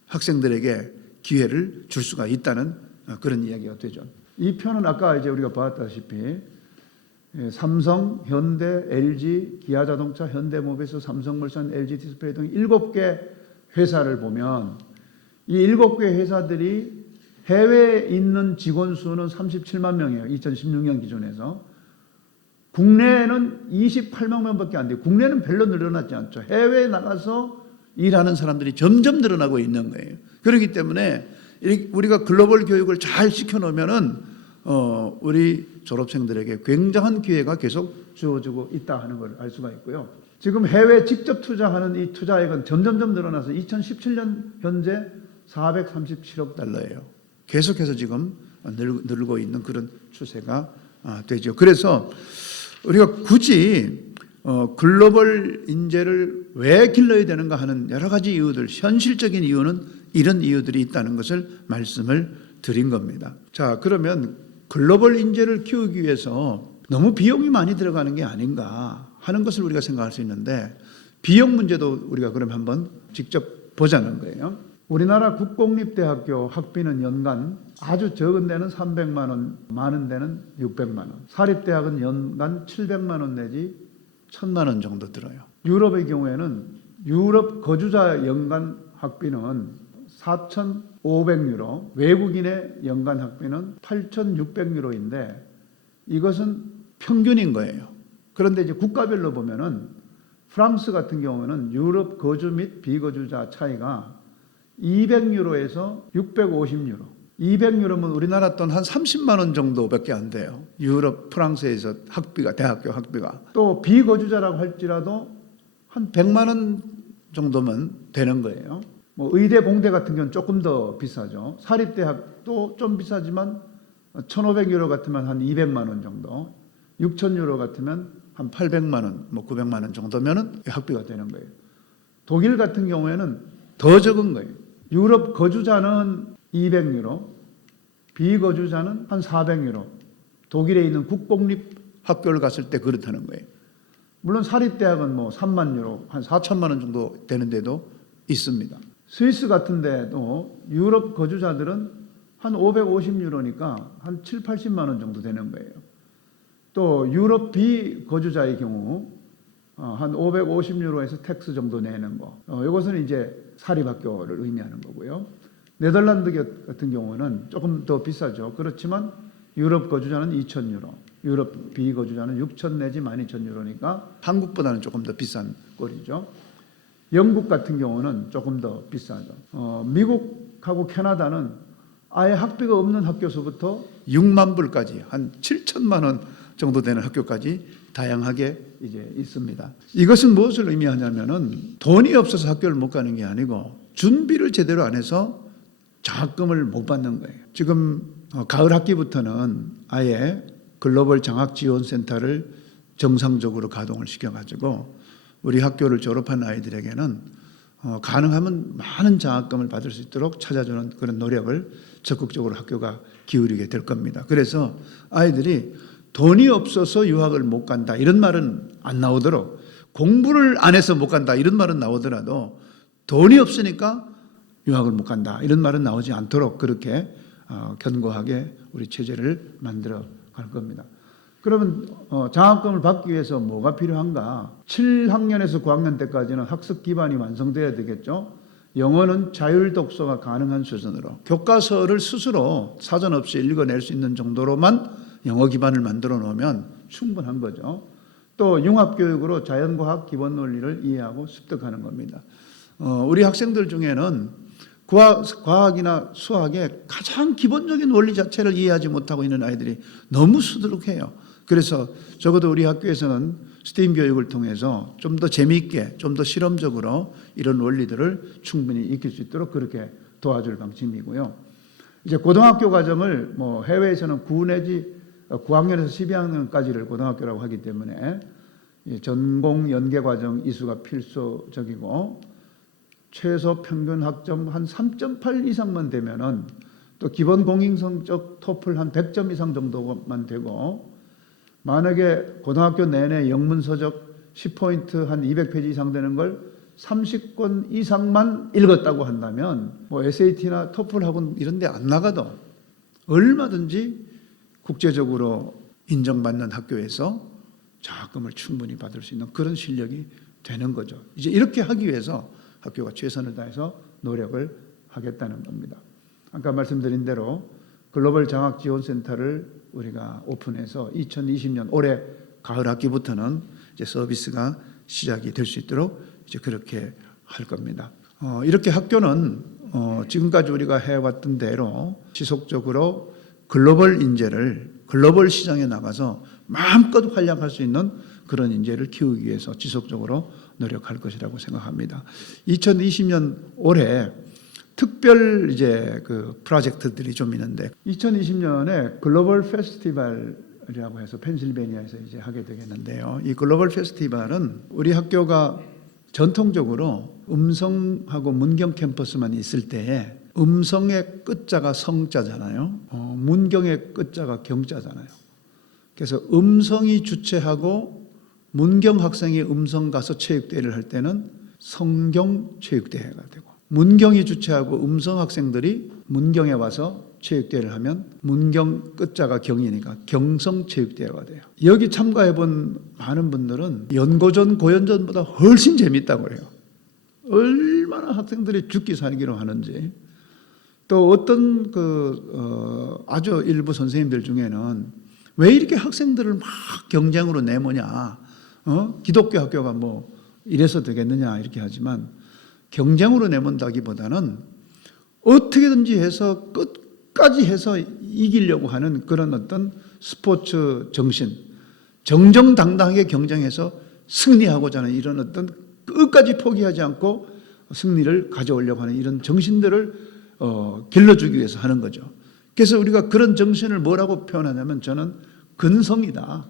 학생들에게 기회를 줄 수가 있다는 그런 이야기가 되죠. 이 표는 아까 이제 우리가 봤다시피 삼성, 현대, LG, 기아자동차, 현대모비스, 삼성물산, LG디스플레이 등 7개 회사를 보면 이 7개 회사들이 해외에 있는 직원 수는 37만 명이에요. 2016년 기준에서. 국내에는 28만 명밖에 안 돼요. 국내는 별로 늘어났지 않죠. 해외에 나가서 일하는 사람들이 점점 늘어나고 있는 거예요. 그렇기 때문에 우리가 글로벌 교육을 잘 시켜놓으면은 우리 졸업생들에게 굉장한 기회가 계속 주어지고 있다 하는 걸 알 수가 있고요. 지금 해외 직접 투자하는 이 투자액은 점점점 늘어나서 2017년 현재 437억 달러예요. 계속해서 지금 늘고 있는 그런 추세가 되죠. 그래서 우리가 굳이 글로벌 인재를 왜 길러야 되는가 하는 여러 가지 이유들, 현실적인 이유는 이런 이유들이 있다는 것을 말씀을 드린 겁니다. 자, 그러면 글로벌 인재를 키우기 위해서 너무 비용이 많이 들어가는 게 아닌가 하는 것을 우리가 생각할 수 있는데 비용 문제도 우리가 그럼 한번 직접 보자는 거예요. 우리나라 국공립대학교 학비는 연간 아주 적은 데는 300만 원, 많은 데는 600만 원. 사립대학은 연간 700만 원 내지 1000만 원 정도 들어요. 유럽의 경우에는 유럽 거주자 연간 학비는 4,500유로, 외국인의 연간 학비는 8,600유로인데 이것은 평균인 거예요. 그런데 이제 국가별로 보면은 프랑스 같은 경우는 유럽 거주 및 비거주자 차이가 200유로에서 650유로. 200유로면 우리나라 돈 한 30만 원 정도밖에 안 돼요. 유럽, 프랑스에서 대학교 학비가. 또 비거주자라고 할지라도 한 100만 원 정도면 되는 거예요. 뭐 의대, 공대 같은 경우는 조금 더 비싸죠. 사립대학도 좀 비싸지만 1,500유로 같으면 한 200만 원 정도, 6,000유로 같으면 한 800만 원, 뭐 900만 원 정도면은 학비가 되는 거예요. 독일 같은 경우에는 더 적은 거예요. 유럽 거주자는 200유로, 비거주자는 한 400유로. 독일에 있는 국공립 학교를 갔을 때 그렇다는 거예요. 물론 사립대학은 뭐 3만 유로, 한 4천만 원 정도 되는 데도 있습니다. 스위스 같은 데도 유럽 거주자들은 한 550유로니까 한 7, 80만 원 정도 되는 거예요. 또 유럽 비거주자의 경우 한 550유로에서 텍스 정도 내는 거. 이것은 이제 사립학교를 의미하는 거고요. 네덜란드 같은 경우는 조금 더 비싸죠. 그렇지만 유럽 거주자는 2,000유로, 유럽 비거주자는 6,000 내지 12,000유로니까 한국보다는 조금 더 비싼 꼴이죠. 영국 같은 경우는 조금 더 비싸죠. 미국하고 캐나다는 아예 학비가 없는 학교 수부터 6만 불까지 한 7천만 원 정도 되는 학교까지 다양하게 이제 있습니다. 이것은 무엇을 의미하냐면은 돈이 없어서 학교를 못 가는 게 아니고 준비를 제대로 안 해서 장학금을 못 받는 거예요. 지금 가을 학기부터는 아예 글로벌 장학지원센터를 정상적으로 가동을 시켜가지고 우리 학교를 졸업한 아이들에게는 가능하면 많은 장학금을 받을 수 있도록 찾아주는 그런 노력을 적극적으로 학교가 기울이게 될 겁니다. 그래서 아이들이 돈이 없어서 유학을 못 간다 이런 말은 안 나오도록, 공부를 안 해서 못 간다 이런 말은 나오더라도 돈이 없으니까 유학을 못 간다 이런 말은 나오지 않도록 그렇게 견고하게 우리 체제를 만들어 갈 겁니다. 그러면 장학금을 받기 위해서 뭐가 필요한가? 7학년에서 9학년 때까지는 학습 기반이 완성돼야 되겠죠. 영어는 자율 독서가 가능한 수준으로, 교과서를 스스로 사전 없이 읽어낼 수 있는 정도로만 영어 기반을 만들어 놓으면 충분한 거죠. 또 융합교육으로 자연과학 기본 논리를 이해하고 습득하는 겁니다. 우리 학생들 중에는 과학이나 수학의 가장 기본적인 원리 자체를 이해하지 못하고 있는 아이들이 너무 수두룩해요. 그래서 적어도 우리 학교에서는 스팀 교육을 통해서 좀 더 재미있게, 좀 더 실험적으로 이런 원리들을 충분히 익힐 수 있도록 그렇게 도와줄 방침이고요. 이제 고등학교 과정을 뭐 해외에서는 9 내지 9학년에서 12학년까지를 고등학교라고 하기 때문에 전공 연계 과정 이수가 필수적이고 최소 평균 학점 한 3.8 이상만 되면은 또 기본 공인 성적 토플 한 100점 이상 정도만 되고, 만약에 고등학교 내내 영문 서적 10포인트 한 200페이지 이상 되는 걸 30권 이상만 읽었다고 한다면 뭐 SAT나 토플 학원 이런 데 안 나가도 얼마든지 국제적으로 인정받는 학교에서 장학금을 충분히 받을 수 있는 그런 실력이 되는 거죠. 이제 이렇게 하기 위해서 학교가 최선을 다해서 노력을 하겠다는 겁니다. 아까 말씀드린 대로 글로벌 장학지원센터를 우리가 오픈해서 2020년 올해 가을 학기부터는 이제 서비스가 시작이 될 수 있도록 이제 그렇게 할 겁니다. 이렇게 학교는 지금까지 우리가 해왔던 대로 지속적으로 글로벌 인재를 글로벌 시장에 나가서 마음껏 활약할 수 있는 그런 인재를 키우기 위해서 지속적으로 노력할 것이라고 생각합니다. 2020년 올해 특별 이제 그 프로젝트들이 좀 있는데 2020년에 글로벌 페스티벌이라고 해서 펜실베니아에서 이제 하게 되겠는데요. 이 글로벌 페스티벌은 우리 학교가 전통적으로 음성하고 문경 캠퍼스만 있을 때에 음성의 끝자가 성자잖아요. 문경의 끝자가 경자잖아요. 그래서 음성이 주최하고 문경 학생이 음성 가서 체육대회를 할 때는 성경 체육대회가 되고, 문경이 주최하고 음성 학생들이 문경에 와서 체육대회를 하면 문경 끝자가 경이니까 경성 체육대회가 돼요. 여기 참가해 본 많은 분들은 연고전, 고연전보다 훨씬 재밌다고 해요. 얼마나 학생들이 죽기 살기로 하는지. 또 어떤 아주 일부 선생님들 중에는 왜 이렇게 학생들을 막 경쟁으로 내모냐, 기독교 학교가 뭐 이래서 되겠느냐 이렇게 하지만, 경쟁으로 내몬다기보다는 어떻게든지 해서 끝까지 해서 이기려고 하는 그런 어떤 스포츠 정신, 정정당당하게 경쟁해서 승리하고자 하는 이런 어떤 끝까지 포기하지 않고 승리를 가져오려고 하는 이런 정신들을 길러주기 위해서 하는 거죠. 그래서 우리가 그런 정신을 뭐라고 표현하냐면 저는 근성이다.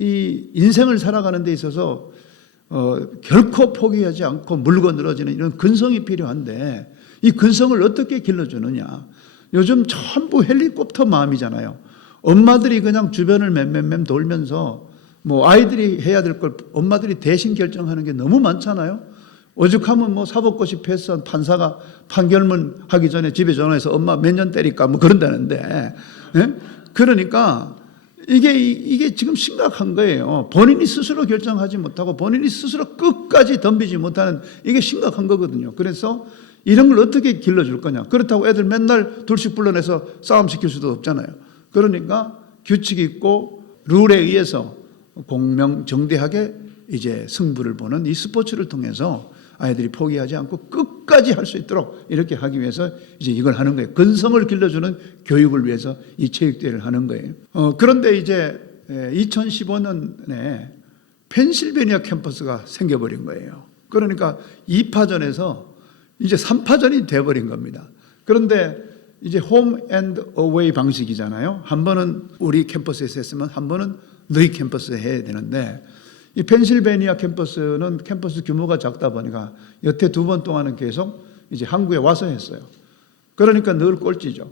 이 인생을 살아가는 데 있어서 결코 포기하지 않고 물고 늘어지는 이런 근성이 필요한데 이 근성을 어떻게 길러주느냐. 요즘 전부 헬리콥터 마음이잖아요. 엄마들이 그냥 주변을 맴맴맴 돌면서 뭐 아이들이 해야 될 걸 엄마들이 대신 결정하는 게 너무 많잖아요. 오죽하면 뭐 사법고시 패스한 판사가 판결문 하기 전에 집에 전화해서 엄마 몇 년 때릴까 뭐 그런다는데, 예? 그러니까 이게 지금 심각한 거예요. 본인이 스스로 결정하지 못하고 본인이 스스로 끝까지 덤비지 못하는 이게 심각한 거거든요. 그래서 이런 걸 어떻게 길러줄 거냐. 그렇다고 애들 맨날 둘씩 불러내서 싸움시킬 수도 없잖아요. 그러니까 규칙이 있고 룰에 의해서 공명정대하게 이제 승부를 보는 이 스포츠를 통해서 아이들이 포기하지 않고 끝까지 할 수 있도록 이렇게 하기 위해서 이제 이걸 하는 거예요. 근성을 길러주는 교육을 위해서 이 체육대회를 하는 거예요. 그런데 이제 2015년에 펜실베니아 캠퍼스가 생겨버린 거예요. 그러니까 2파전에서 이제 3파전이 돼버린 겁니다. 그런데 이제 홈 앤드 어웨이 방식이잖아요. 한 번은 우리 캠퍼스에서 했으면 한 번은 너희 캠퍼스에 해야 되는데 이 펜실베니아 캠퍼스는 캠퍼스 규모가 작다 보니까 여태 2번 동안은 계속 이제 한국에 와서 했어요. 그러니까 늘 꼴찌죠.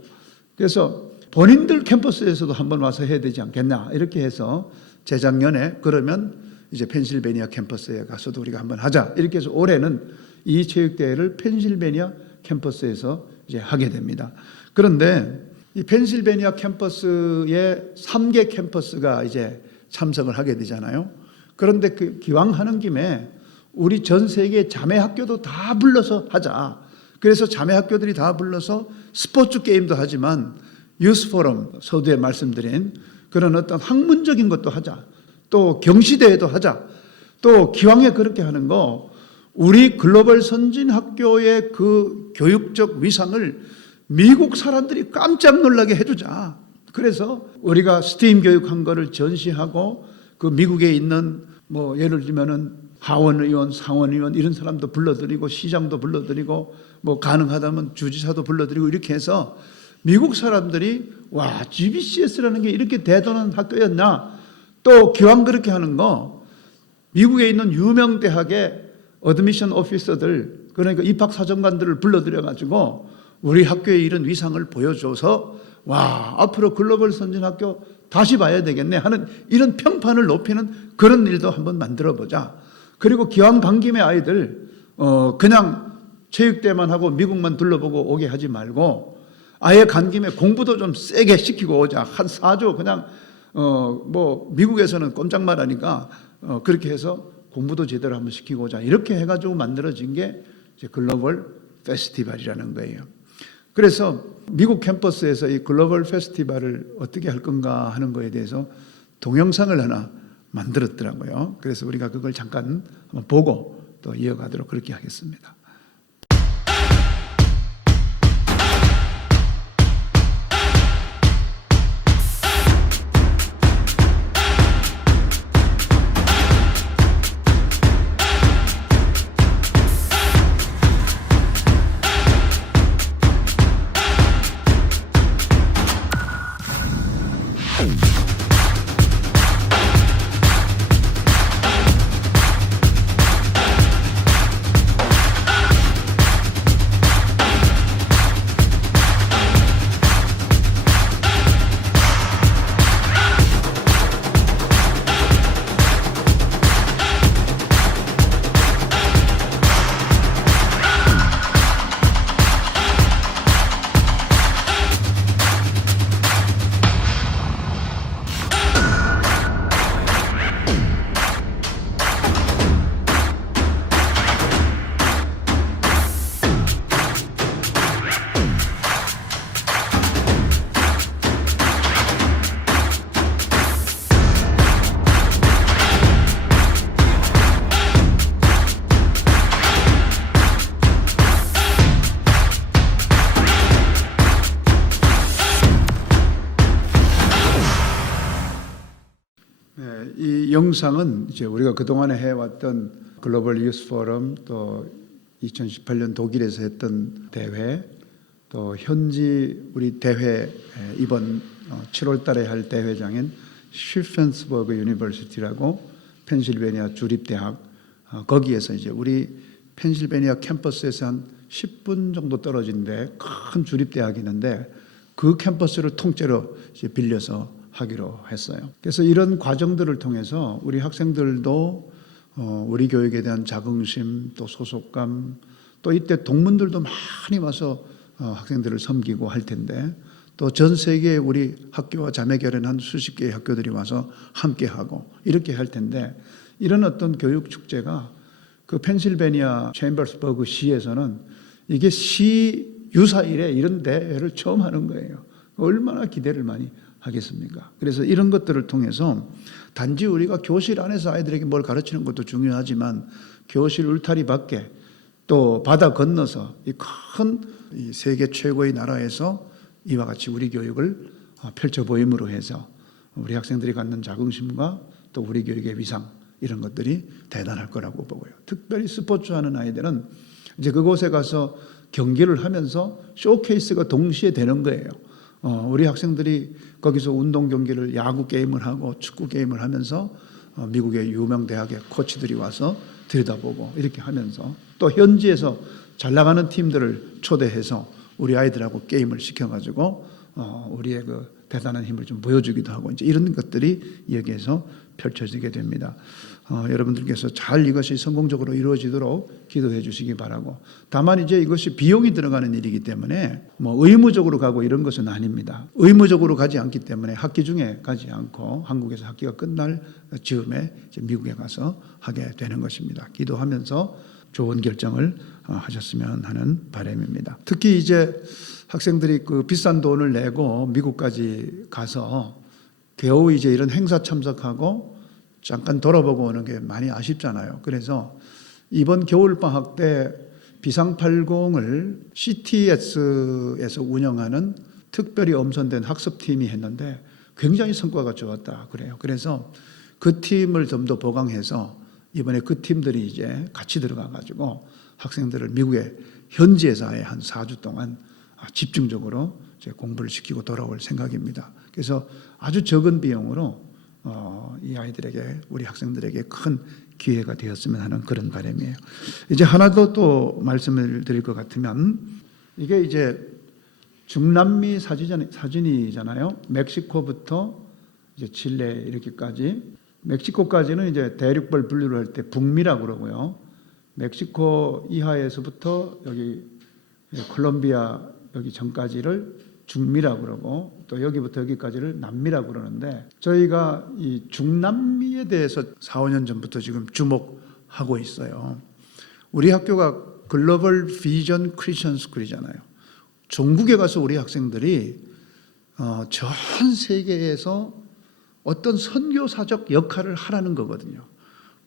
그래서 본인들 캠퍼스에서도 한번 와서 해야 되지 않겠냐 이렇게 해서 재작년에 그러면 이제 펜실베니아 캠퍼스에 가서도 우리가 한번 하자 이렇게 해서 올해는 이 체육대회를 펜실베니아 캠퍼스에서 이제 하게 됩니다. 그런데 이 펜실베니아 캠퍼스에 3개 캠퍼스가 이제 참석을 하게 되잖아요. 그런데 그 기왕 하는 김에 우리 전 세계 자매 학교도 다 불러서 하자. 그래서 자매 학교들이 다 불러서 스포츠 게임도 하지만 유스 포럼 서두에 말씀드린 그런 어떤 학문적인 것도 하자. 또 경시대회도 하자. 또 기왕에 그렇게 하는 거 우리 글로벌 선진 학교의 그 교육적 위상을 미국 사람들이 깜짝 놀라게 해주자. 그래서 우리가 스팀 교육한 거를 전시하고 그 미국에 있는 뭐 예를 들면은 하원의원, 상원의원 이런 사람도 불러들이고 시장도 불러들이고 뭐 가능하다면 주지사도 불러들이고 이렇게 해서 미국 사람들이 와 GBCS라는 게 이렇게 대단한 학교였나. 또 기왕 그렇게 하는 거 미국에 있는 유명 대학의 어드미션 오피서들 그러니까 입학사정관들을 불러들여 가지고 우리 학교의 이런 위상을 보여줘서 와 앞으로 글로벌 선진학교 다시 봐야 되겠네 하는 이런 평판을 높이는 그런 일도 한번 만들어보자. 그리고 기왕 간 김에 아이들 그냥 체육대회만 하고 미국만 둘러보고 오게 하지 말고 아예 간 김에 공부도 좀 세게 시키고 오자. 한 4주 그냥 뭐 미국에서는 꼼짝말 하니까 그렇게 해서 공부도 제대로 한번 시키고 오자. 이렇게 해가지고 만들어진 게 이제 글로벌 페스티벌이라는 거예요. 그래서 미국 캠퍼스에서 이 글로벌 페스티벌을 어떻게 할 건가 하는 거에 대해서 동영상을 하나 만들었더라고요. 그래서 우리가 그걸 잠깐 한번 보고 또 이어가도록 그렇게 하겠습니다. 영상은 이제 우리가 그동안에 해왔던 글로벌 유스 포럼, 또 2018년 독일에서 했던 대회, 또 현지 우리 대회 이번 7월 달에 할 대회장인 슈펜스버그 유니버시티라고 펜실베니아 주립대학, 거기에서 이제 우리 펜실베니아 캠퍼스에서 한 10분 정도 떨어진데 큰 주립대학이 있는데 그 캠퍼스를 통째로 이제 빌려서 하기로 했어요. 그래서 이런 과정들을 통해서 우리 학생들도 우리 교육에 대한 자긍심, 또 소속감, 또 이때 동문들도 많이 와서 학생들을 섬기고 할 텐데, 또 전 세계에 우리 학교와 자매 결연한 수십 개의 학교들이 와서 함께하고 이렇게 할 텐데, 이런 어떤 교육 축제가 그 펜실베니아 챔버스버그 시에서는 이게 시 유사 이래 이런 대회를 처음 하는 거예요. 얼마나 기대를 많이 하겠습니까? 그래서 이런 것들을 통해서 단지 우리가 교실 안에서 아이들에게 뭘 가르치는 것도 중요하지만 교실 울타리 밖에 또 바다 건너서 이 큰 세계 최고의 나라에서 이와 같이 우리 교육을 펼쳐 보임으로 해서 우리 학생들이 갖는 자긍심과 또 우리 교육의 위상, 이런 것들이 대단할 거라고 보고요. 특별히 스포츠 하는 아이들은 이제 그곳에 가서 경기를 하면서 쇼케이스가 동시에 되는 거예요. 우리 학생들이 거기서 운동 경기를, 야구 게임을 하고 축구 게임을 하면서 미국의 유명 대학의 코치들이 와서 들여다보고 이렇게 하면서 또 현지에서 잘 나가는 팀들을 초대해서 우리 아이들하고 게임을 시켜가지고 우리의 그 대단한 힘을 좀 보여주기도 하고 이제 이런 것들이 여기에서 펼쳐지게 됩니다. 여러분들께서 잘 이것이 성공적으로 이루어지도록 기도해 주시기 바라고, 다만 이제 이것이 비용이 들어가는 일이기 때문에 뭐 의무적으로 가고 이런 것은 아닙니다. 의무적으로 가지 않기 때문에 학기 중에 가지 않고 한국에서 학기가 끝날 즈음에 이제 미국에 가서 하게 되는 것입니다. 기도하면서 좋은 결정을 하셨으면 하는 바람입니다. 특히 이제 학생들이 그 비싼 돈을 내고 미국까지 가서 겨우 이제 이런 행사 참석하고 잠깐 돌아보고 오는 게 많이 아쉽잖아요. 그래서 이번 겨울방학 때 비상80을 CTS에서 운영하는 특별히 엄선된 학습팀이 했는데 굉장히 성과가 좋았다 그래요. 그래서 그 팀을 좀 더 보강해서 이번에 그 팀들이 이제 같이 들어가 가지고 학생들을 미국의 현지에서 아예 한 4주 동안 집중적으로 이제 공부를 시키고 돌아올 생각입니다. 그래서 아주 적은 비용으로 이 아이들에게, 우리 학생들에게 큰 기회가 되었으면 하는 그런 바람이에요. 이제 하나 더 또 말씀을 드릴 것 같으면, 이게 이제 중남미 사진이잖아요. 멕시코부터 이제 칠레 이렇게까지, 멕시코까지는 이제 대륙별 분류를 할 때 북미라고 그러고요. 멕시코 이하에서부터 여기 콜롬비아 여기 전까지를 중미라고 그러고, 또 여기부터 여기까지를 남미라고 그러는데, 저희가 이 중남미에 대해서 4, 5년 전부터 지금 주목하고 있어요. 우리 학교가 글로벌 비전 크리스천 스쿨이잖아요. 종국에 가서 우리 학생들이 전 세계에서 어떤 선교사적 역할을 하라는 거거든요.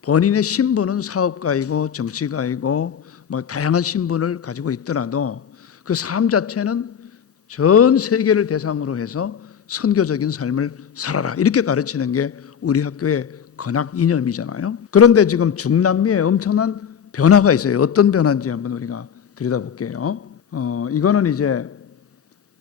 본인의 신분은 사업가이고 정치가이고 뭐 다양한 신분을 가지고 있더라도 그 삶 자체는 전 세계를 대상으로 해서 선교적인 삶을 살아라, 이렇게 가르치는 게 우리 학교의 건학 이념이잖아요. 그런데 지금 중남미에 엄청난 변화가 있어요. 어떤 변화인지 한번 우리가 들여다볼게요. 이거는 이제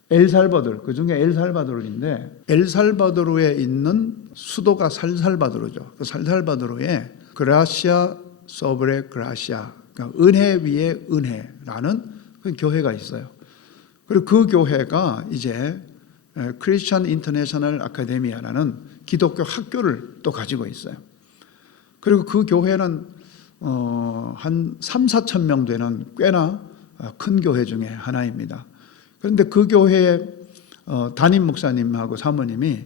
엘살바도르, 그중에 엘살바도르인데, 엘살바도르에 있는 수도가 살살바도르죠. 그 살살바도르에 그라시아 소브레 그라시아, 그러니까 은혜 위에 은혜라는 그 교회가 있어요. 그리고 그 교회가 이제 크리스천 인터내셔널 아카데미아라는 기독교 학교를 또 가지고 있어요. 그리고 그 교회는 한 3, 4천 명 되는 꽤나 큰 교회 중에 하나입니다. 그런데 그 교회의 담임 목사님하고 사모님이,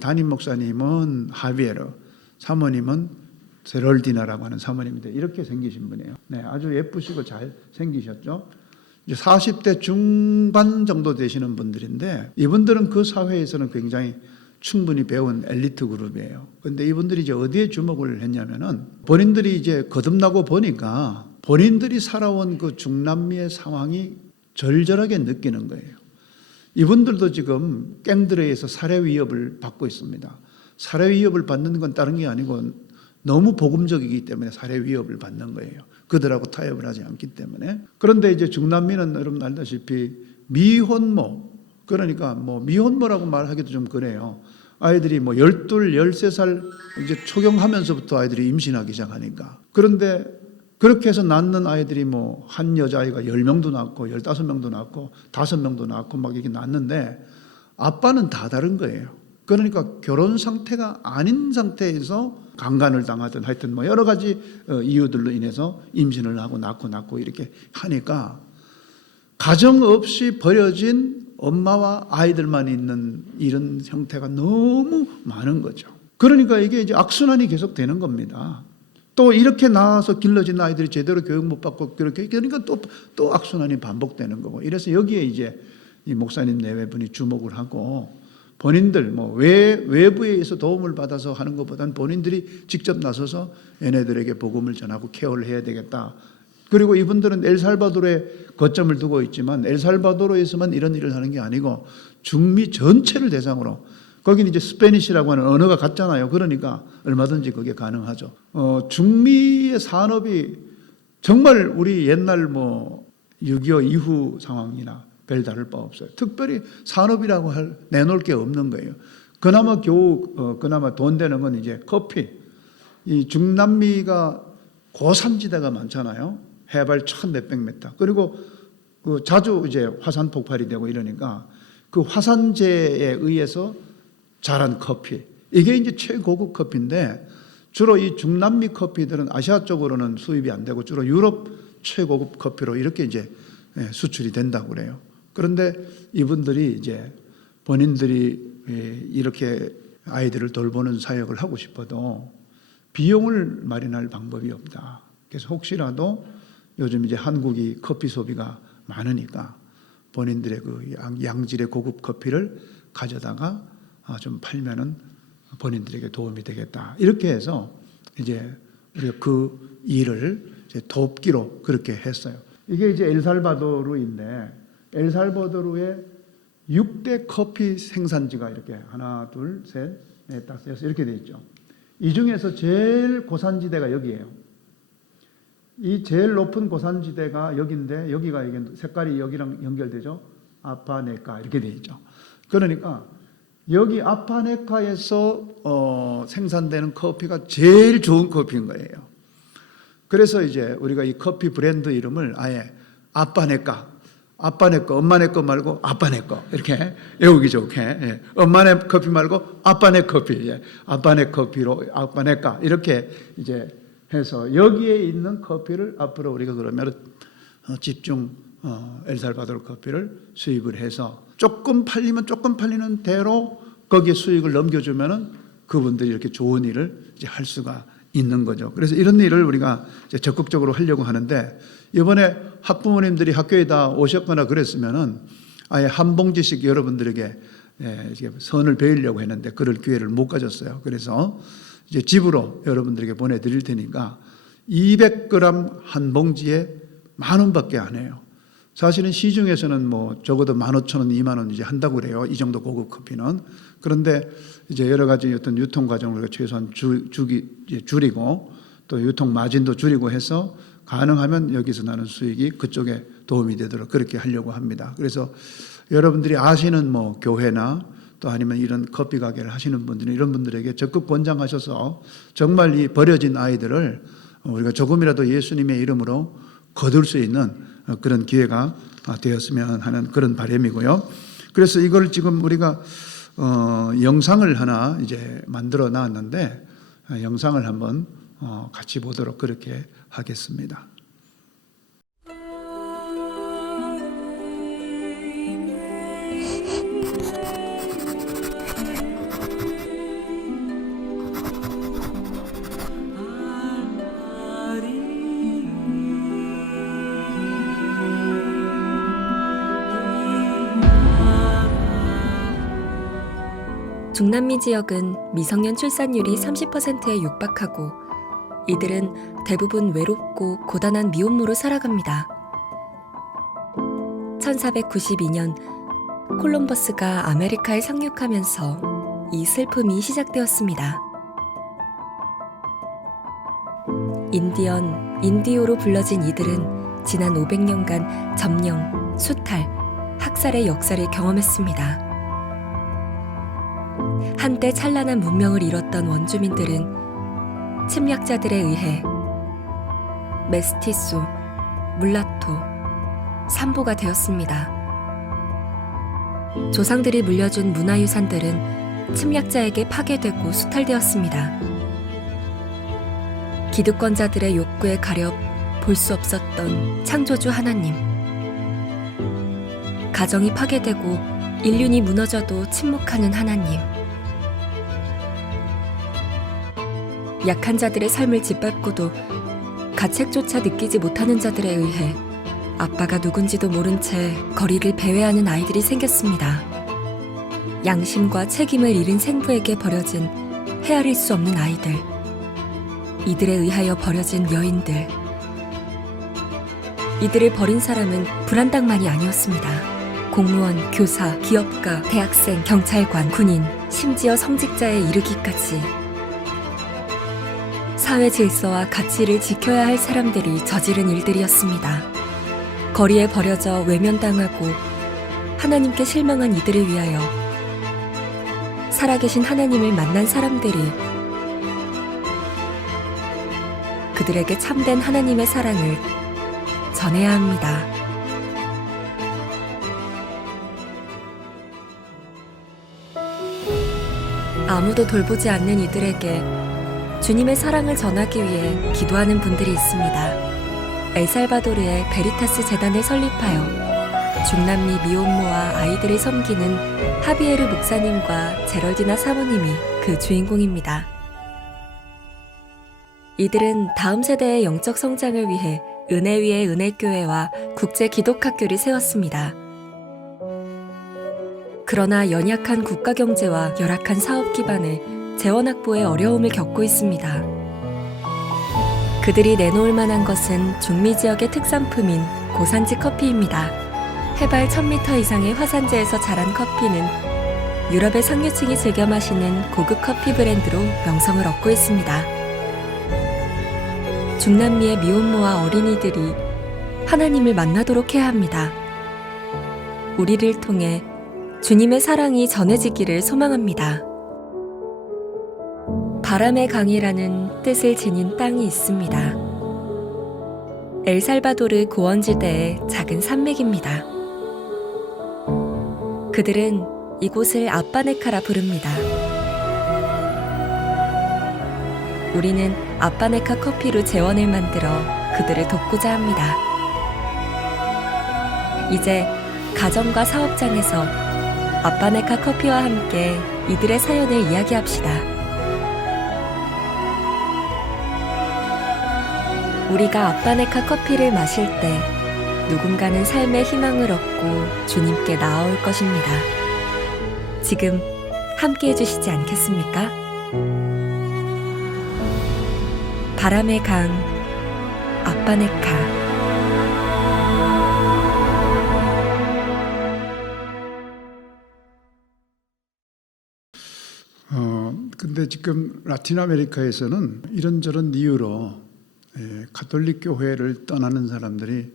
담임 목사님은 하비에르, 사모님은 세럴디나라고 하는 사모님인데 이렇게 생기신 분이에요. 네, 아주 예쁘시고 잘 생기셨죠. 이제 40대 중반 정도 되시는 분들인데, 이분들은 그 사회에서는 굉장히 충분히 배운 엘리트 그룹이에요. 그런데 이분들이 이제 어디에 주목을 했냐면은, 본인들이 이제 거듭나고 보니까 본인들이 살아온 그 중남미의 상황이 절절하게 느끼는 거예요. 이분들도 지금 갱들에 의해서 살해 위협을 받고 있습니다. 살해 위협을 받는 건 다른 게 아니고 너무 복음적이기 때문에 살해 위협을 받는 거예요. 그들하고 타협을 하지 않기 때문에. 그런데 이제 중남미는 여러분 알다시피 미혼모, 그러니까 뭐 미혼모라고 말하기도 좀 그래요. 아이들이 뭐 12, 13살 이제 초경하면서부터 아이들이 임신하기 시작하니까. 그런데 그렇게 해서 낳는 아이들이 뭐 한 여자아이가 10명도 낳고 15명도 낳고 5명도 낳고 막 이렇게 낳는데 아빠는 다 다른 거예요. 그러니까 결혼 상태가 아닌 상태에서 강간을 당하든 하여튼 뭐 여러 가지 이유들로 인해서 임신을 하고 낳고 이렇게 하니까 가정 없이 버려진 엄마와 아이들만 있는 이런 형태가 너무 많은 거죠. 그러니까 이게 이제 악순환이 계속 되는 겁니다. 또 이렇게 나와서 길러진 아이들이 제대로 교육 못 받고 그렇게 그러니까 또 악순환이 반복되는 거고. 이래서 여기에 이제 이 목사님 내외분이 주목을 하고 본인들 뭐 외부에 의해서 도움을 받아서 하는 것보다는 본인들이 직접 나서서 얘네들에게 복음을 전하고 케어를 해야 되겠다. 그리고 이분들은 엘살바도르에 거점을 두고 있지만 엘살바도르에서만 이런 일을 하는 게 아니고 중미 전체를 대상으로 거기는 이제 스페니시라고 하는 언어가 같잖아요. 그러니까 얼마든지 그게 가능하죠. 중미의 산업이 정말 우리 옛날 뭐 6.25 이후 상황이나 별 다를 바 없어요. 특별히 산업이라고 내놓을 게 없는 거예요. 그나마 그나마 돈 되는 건 이제 커피. 이 중남미가 고산지대가 많잖아요. 해발 1,000몇백 미터. 그리고 자주 이제 화산 폭발이 되고 이러니까 그 화산재에 의해서 자란 커피. 이게 이제 최고급 커피인데 주로 이 중남미 커피들은 아시아 쪽으로는 수입이 안 되고 주로 유럽 최고급 커피로 이렇게 이제 수출이 된다고 그래요. 그런데 이분들이 이제 본인들이 이렇게 아이들을 돌보는 사역을 하고 싶어도 비용을 마련할 방법이 없다. 그래서 혹시라도 요즘 이제 한국이 커피 소비가 많으니까 본인들의 그 양질의 고급 커피를 가져다가 좀 팔면은 본인들에게 도움이 되겠다. 이렇게 해서 이제 우리가 그 일을 이제 돕기로 그렇게 했어요. 이게 이제 엘살바도르인데 엘살바도르의 6대 커피 생산지가 이렇게 하나, 둘, 셋, 넷, 다섯, 여섯 이렇게 돼 있죠. 이 중에서 제일 고산지대가 여기예요. 이 제일 높은 고산지대가 여기인데 여기가 이게 색깔이 여기랑 연결되죠. 아파네카 이렇게 돼 있죠. 그러니까 여기 아파네카에서 생산되는 커피가 제일 좋은 커피인 거예요. 그래서 이제 우리가 이 커피 브랜드 이름을 아예 아빠네 거, 엄마네 거 말고 아빠네 거 이렇게 외우기 좋게 예. 엄마네 커피 말고 아빠네 커피, 예. 아빠네 커피로 아빠네까 이렇게 이제 해서 여기에 있는 커피를 앞으로 우리가 그러면 집중 엘살바도르 커피를 수입을 해서 조금 팔리면 조금 팔리는 대로 거기에 수익을 넘겨주면은 그분들이 이렇게 좋은 일을 이제 할 수가 있는 거죠. 그래서 이런 일을 우리가 이제 적극적으로 하려고 하는데 이번에 학부모님들이 학교에 다 오셨거나 그랬으면은 아예 한 봉지씩 여러분들에게 선을 베이려고 했는데 그럴 기회를 못 가졌어요. 그래서 이제 집으로 여러분들에게 보내드릴 테니까 200g 한 봉지에 10,000원밖에 안 해요. 사실은 시중에서는 뭐 적어도 15,000원, 20,000원 이제 한다고 그래요. 이 정도 고급 커피는. 그런데 이제 여러 가지 어떤 유통 과정을 최소한 줄이고 또 유통 마진도 줄이고 해서 가능하면 여기서 나는 수익이 그쪽에 도움이 되도록 그렇게 하려고 합니다. 그래서 여러분들이 아시는 뭐 교회나 또 아니면 이런 커피 가게를 하시는 분들은 이런 분들에게 적극 권장하셔서 정말 이 버려진 아이들을 우리가 조금이라도 예수님의 이름으로 거둘 수 있는 그런 기회가 되었으면 하는 그런 바람이고요. 그래서 이걸 지금 우리가 영상을 하나 이제 만들어 놨는데 영상을 한번 같이 보도록 그렇게 하겠습니다. 중남미 지역은 미성년 출산율이 30%에 육박하고 이들은 대부분 외롭고 고단한 미혼모로 살아갑니다. 1492년 콜럼버스가 아메리카에 상륙하면서 이 슬픔이 시작되었습니다. 인디언, 인디오로 불러진 이들은 지난 500년간 점령, 수탈, 학살의 역사를 경험했습니다. 한때 찬란한 문명을 이뤘던 원주민들은 침략자들에 의해 메스티소, 물라토, 산보가 되었습니다. 조상들이 물려준 문화유산들은 침략자에게 파괴되고 수탈되었습니다. 기득권자들의 욕구에 가려 볼 수 없었던 창조주 하나님. 가정이 파괴되고 인륜이 무너져도 침묵하는 하나님. 약한 자들의 삶을 짓밟고도 가책조차 느끼지 못하는 자들에 의해 아빠가 누군지도 모른 채 거리를 배회하는 아이들이 생겼습니다. 양심과 책임을 잃은 생부에게 버려진 헤아릴 수 없는 아이들. 이들에 의하여 버려진 여인들. 이들을 버린 사람은 불안당만이 아니었습니다. 공무원, 교사, 기업가, 대학생, 경찰관, 군인, 심지어 성직자에 이르기까지 사회 질서와 가치를 지켜야 할 사람들이 저지른 일들이었습니다. 거리에 버려져 외면당하고 하나님께 실망한 이들을 위하여 살아계신 하나님을 만난 사람들이 그들에게 참된 하나님의 사랑을 전해야 합니다. 아무도 돌보지 않는 이들에게 주님의 사랑을 전하기 위해 기도하는 분들이 있습니다. 엘살바도르의 베리타스 재단을 설립하여 중남미 미혼모와 아이들을 섬기는 하비에르 목사님과 제럴디나 사모님이 그 주인공입니다. 이들은 다음 세대의 영적 성장을 위해 은혜 위에 은혜교회와 국제 기독학교를 세웠습니다. 그러나 연약한 국가 경제와 열악한 사업 기반에 재원 확보에 어려움을 겪고 있습니다. 그들이 내놓을 만한 것은 중미 지역의 특산품인 고산지 커피입니다. 해발 1000m 이상의 화산재에서 자란 커피는 유럽의 상류층이 즐겨 마시는 고급 커피 브랜드로 명성을 얻고 있습니다. 중남미의 미혼모와 어린이들이 하나님을 만나도록 해야 합니다. 우리를 통해 주님의 사랑이 전해지기를 소망합니다. 바람의 강이라는 뜻을 지닌 땅이 있습니다. 엘살바도르 고원지대의 작은 산맥입니다. 그들은 이곳을 아빠네카라 부릅니다. 우리는 아빠네카 커피로 재원을 만들어 그들을 돕고자 합니다. 이제 가정과 사업장에서 아빠네카 커피와 함께 이들의 사연을 이야기합시다. 우리가 아빠네카 커피를 마실 때 누군가는 삶의 희망을 얻고 주님께 나아올 것입니다. 지금 함께 해주시지 않겠습니까? 바람의 강, 아빠네카. 근데 지금 라틴 아메리카에서는 이런저런 이유로 가톨릭 교회를 떠나는 사람들이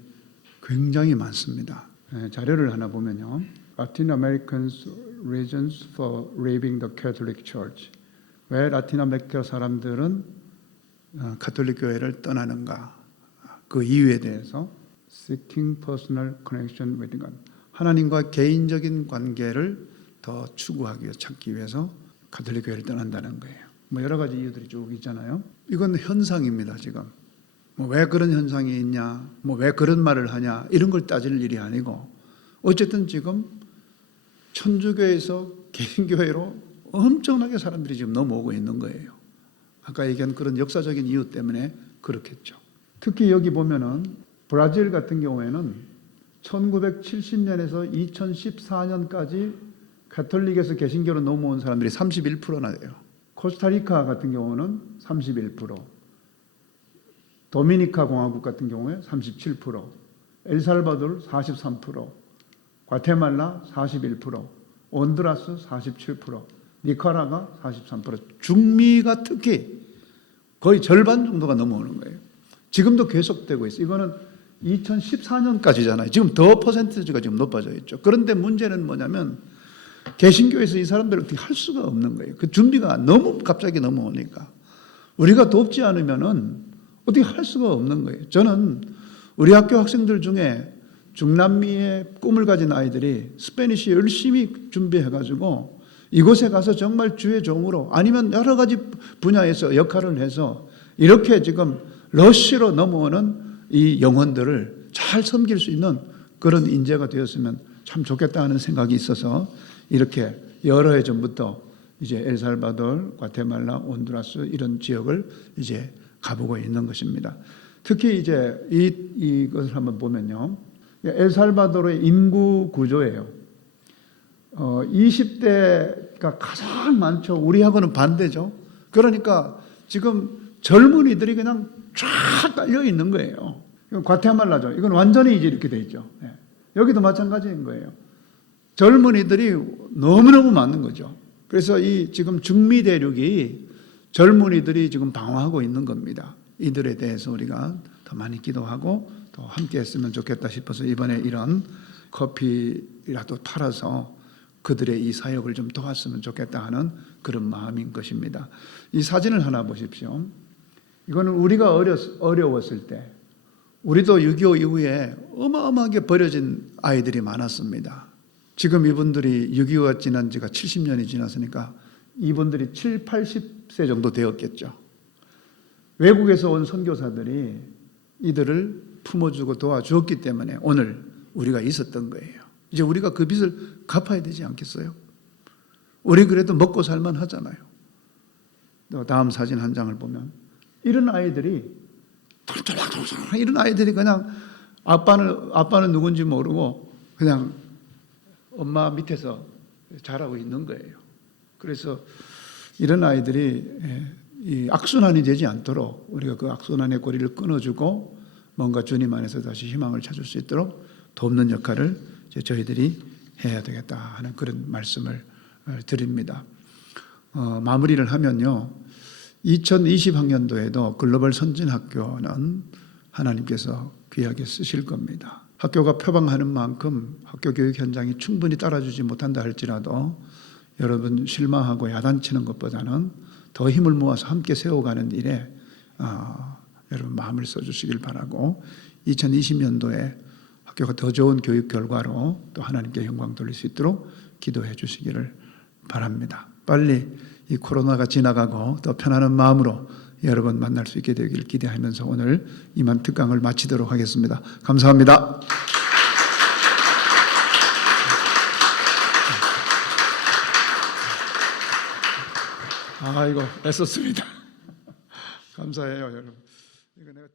굉장히 많습니다. 자료를 하나 보면요. Latin Americans Reasons for Leaving the Catholic Church. 왜 라틴 아메리카 사람들은 가톨릭 교회를 떠나는가? 그 이유에 대해서 Seeking personal connection with God. 하나님과 개인적인 관계를 더 추구하기 위해 찾기 위해서 가톨릭 교회를 떠난다는 거예요. 뭐 여러 가지 이유들이 쭉 있잖아요. 이건 현상입니다, 지금. 뭐 왜 그런 현상이 있냐, 뭐 왜 그런 말을 하냐, 이런 걸 따질 일이 아니고, 어쨌든 지금 천주교에서 개신교회로 엄청나게 사람들이 지금 넘어오고 있는 거예요. 아까 얘기한 그런 역사적인 이유 때문에 그렇겠죠. 특히 여기 보면은 브라질 같은 경우에는 1970년에서 2014년까지 가톨릭에서 개신교로 넘어온 사람들이 31%나 돼요. 코스타리카 같은 경우는 31%, 도미니카 공화국 같은 경우에 37%, 엘살바도르 43%, 과테말라 41%, 온두라스 47%, 니카라가 43%, 중미가 특히 거의 절반 정도가 넘어오는 거예요. 지금도 계속되고 있어요. 이거는 2014년까지잖아요. 지금 더 퍼센티지가 지금 높아져 있죠. 그런데 문제는 뭐냐면 개신교에서 이 사람들을 어떻게 할 수가 없는 거예요. 그 준비가 너무 갑자기 넘어오니까 우리가 돕지 않으면은 어떻게 할 수가 없는 거예요. 저는 우리 학교 학생들 중에 중남미의 꿈을 가진 아이들이 스페니쉬 열심히 준비해가지고 이곳에 가서 정말 주의 종으로 아니면 여러 가지 분야에서 역할을 해서 이렇게 지금 러쉬로 넘어오는 이 영혼들을 잘 섬길 수 있는 그런 인재가 되었으면 참 좋겠다 하는 생각이 있어서 이렇게 여러 해 전부터 이제 엘살바도르, 과테말라, 온두라스 이런 지역을 이제 가보고 있는 것입니다. 특히 이제 이것을 한번 보면요. 엘살바도르의 인구 구조예요. 20대가 가장 많죠. 우리하고는 반대죠. 그러니까 지금 젊은이들이 그냥 쫙 깔려 있는 거예요. 이건 과테말라죠. 이건 완전히 이제 이렇게 돼 있죠. 여기도 마찬가지인 거예요. 젊은이들이 너무너무 많은 거죠. 그래서 이 지금 중미 대륙이 젊은이들이 지금 방황하고 있는 겁니다. 이들에 대해서 우리가 더 많이 기도하고 또 함께 했으면 좋겠다 싶어서 이번에 이런 커피라도 팔아서 그들의 이 사역을 좀 도왔으면 좋겠다 하는 그런 마음인 것입니다. 이 사진을 하나 보십시오. 이거는 우리가 어려웠을 때 우리도 6.25 이후에 어마어마하게 버려진 아이들이 많았습니다. 지금 이분들이 6.25가 지난 지가 70년이 지났으니까 이분들이 7, 80세 정도 되었겠죠. 외국에서 온 선교사들이 이들을 품어주고 도와주었기 때문에 오늘 우리가 있었던 거예요. 이제 우리가 그 빚을 갚아야 되지 않겠어요? 우리 그래도 먹고 살만 하잖아요. 또 다음 사진 한 장을 보면 이런 아이들이 털털털털 이런 아이들이 그냥 아빠는 누군지 모르고 그냥 엄마 밑에서 자라고 있는 거예요. 그래서 이런 아이들이 이 악순환이 되지 않도록 우리가 그 악순환의 고리를 끊어주고 뭔가 주님 안에서 다시 희망을 찾을 수 있도록 돕는 역할을 저희들이 해야 되겠다 하는 그런 말씀을 드립니다. 마무리를 하면요. 2020학년도에도 글로벌 선진학교는 하나님께서 귀하게 쓰실 겁니다. 학교가 표방하는 만큼 학교 교육 현장이 충분히 따라주지 못한다 할지라도 여러분 실망하고 야단치는 것보다는 더 힘을 모아서 함께 세워가는 일에 여러분 마음을 써주시길 바라고 2020년도에 학교가 더 좋은 교육 결과로 또 하나님께 영광 돌릴 수 있도록 기도해 주시기를 바랍니다. 빨리 이 코로나가 지나가고 더 편안한 마음으로 여러분 만날 수 있게 되길 기대하면서 오늘 이만 특강을 마치도록 하겠습니다. 감사합니다. 이거 애썼습니다. 감사해요, 여러분. 이거 내가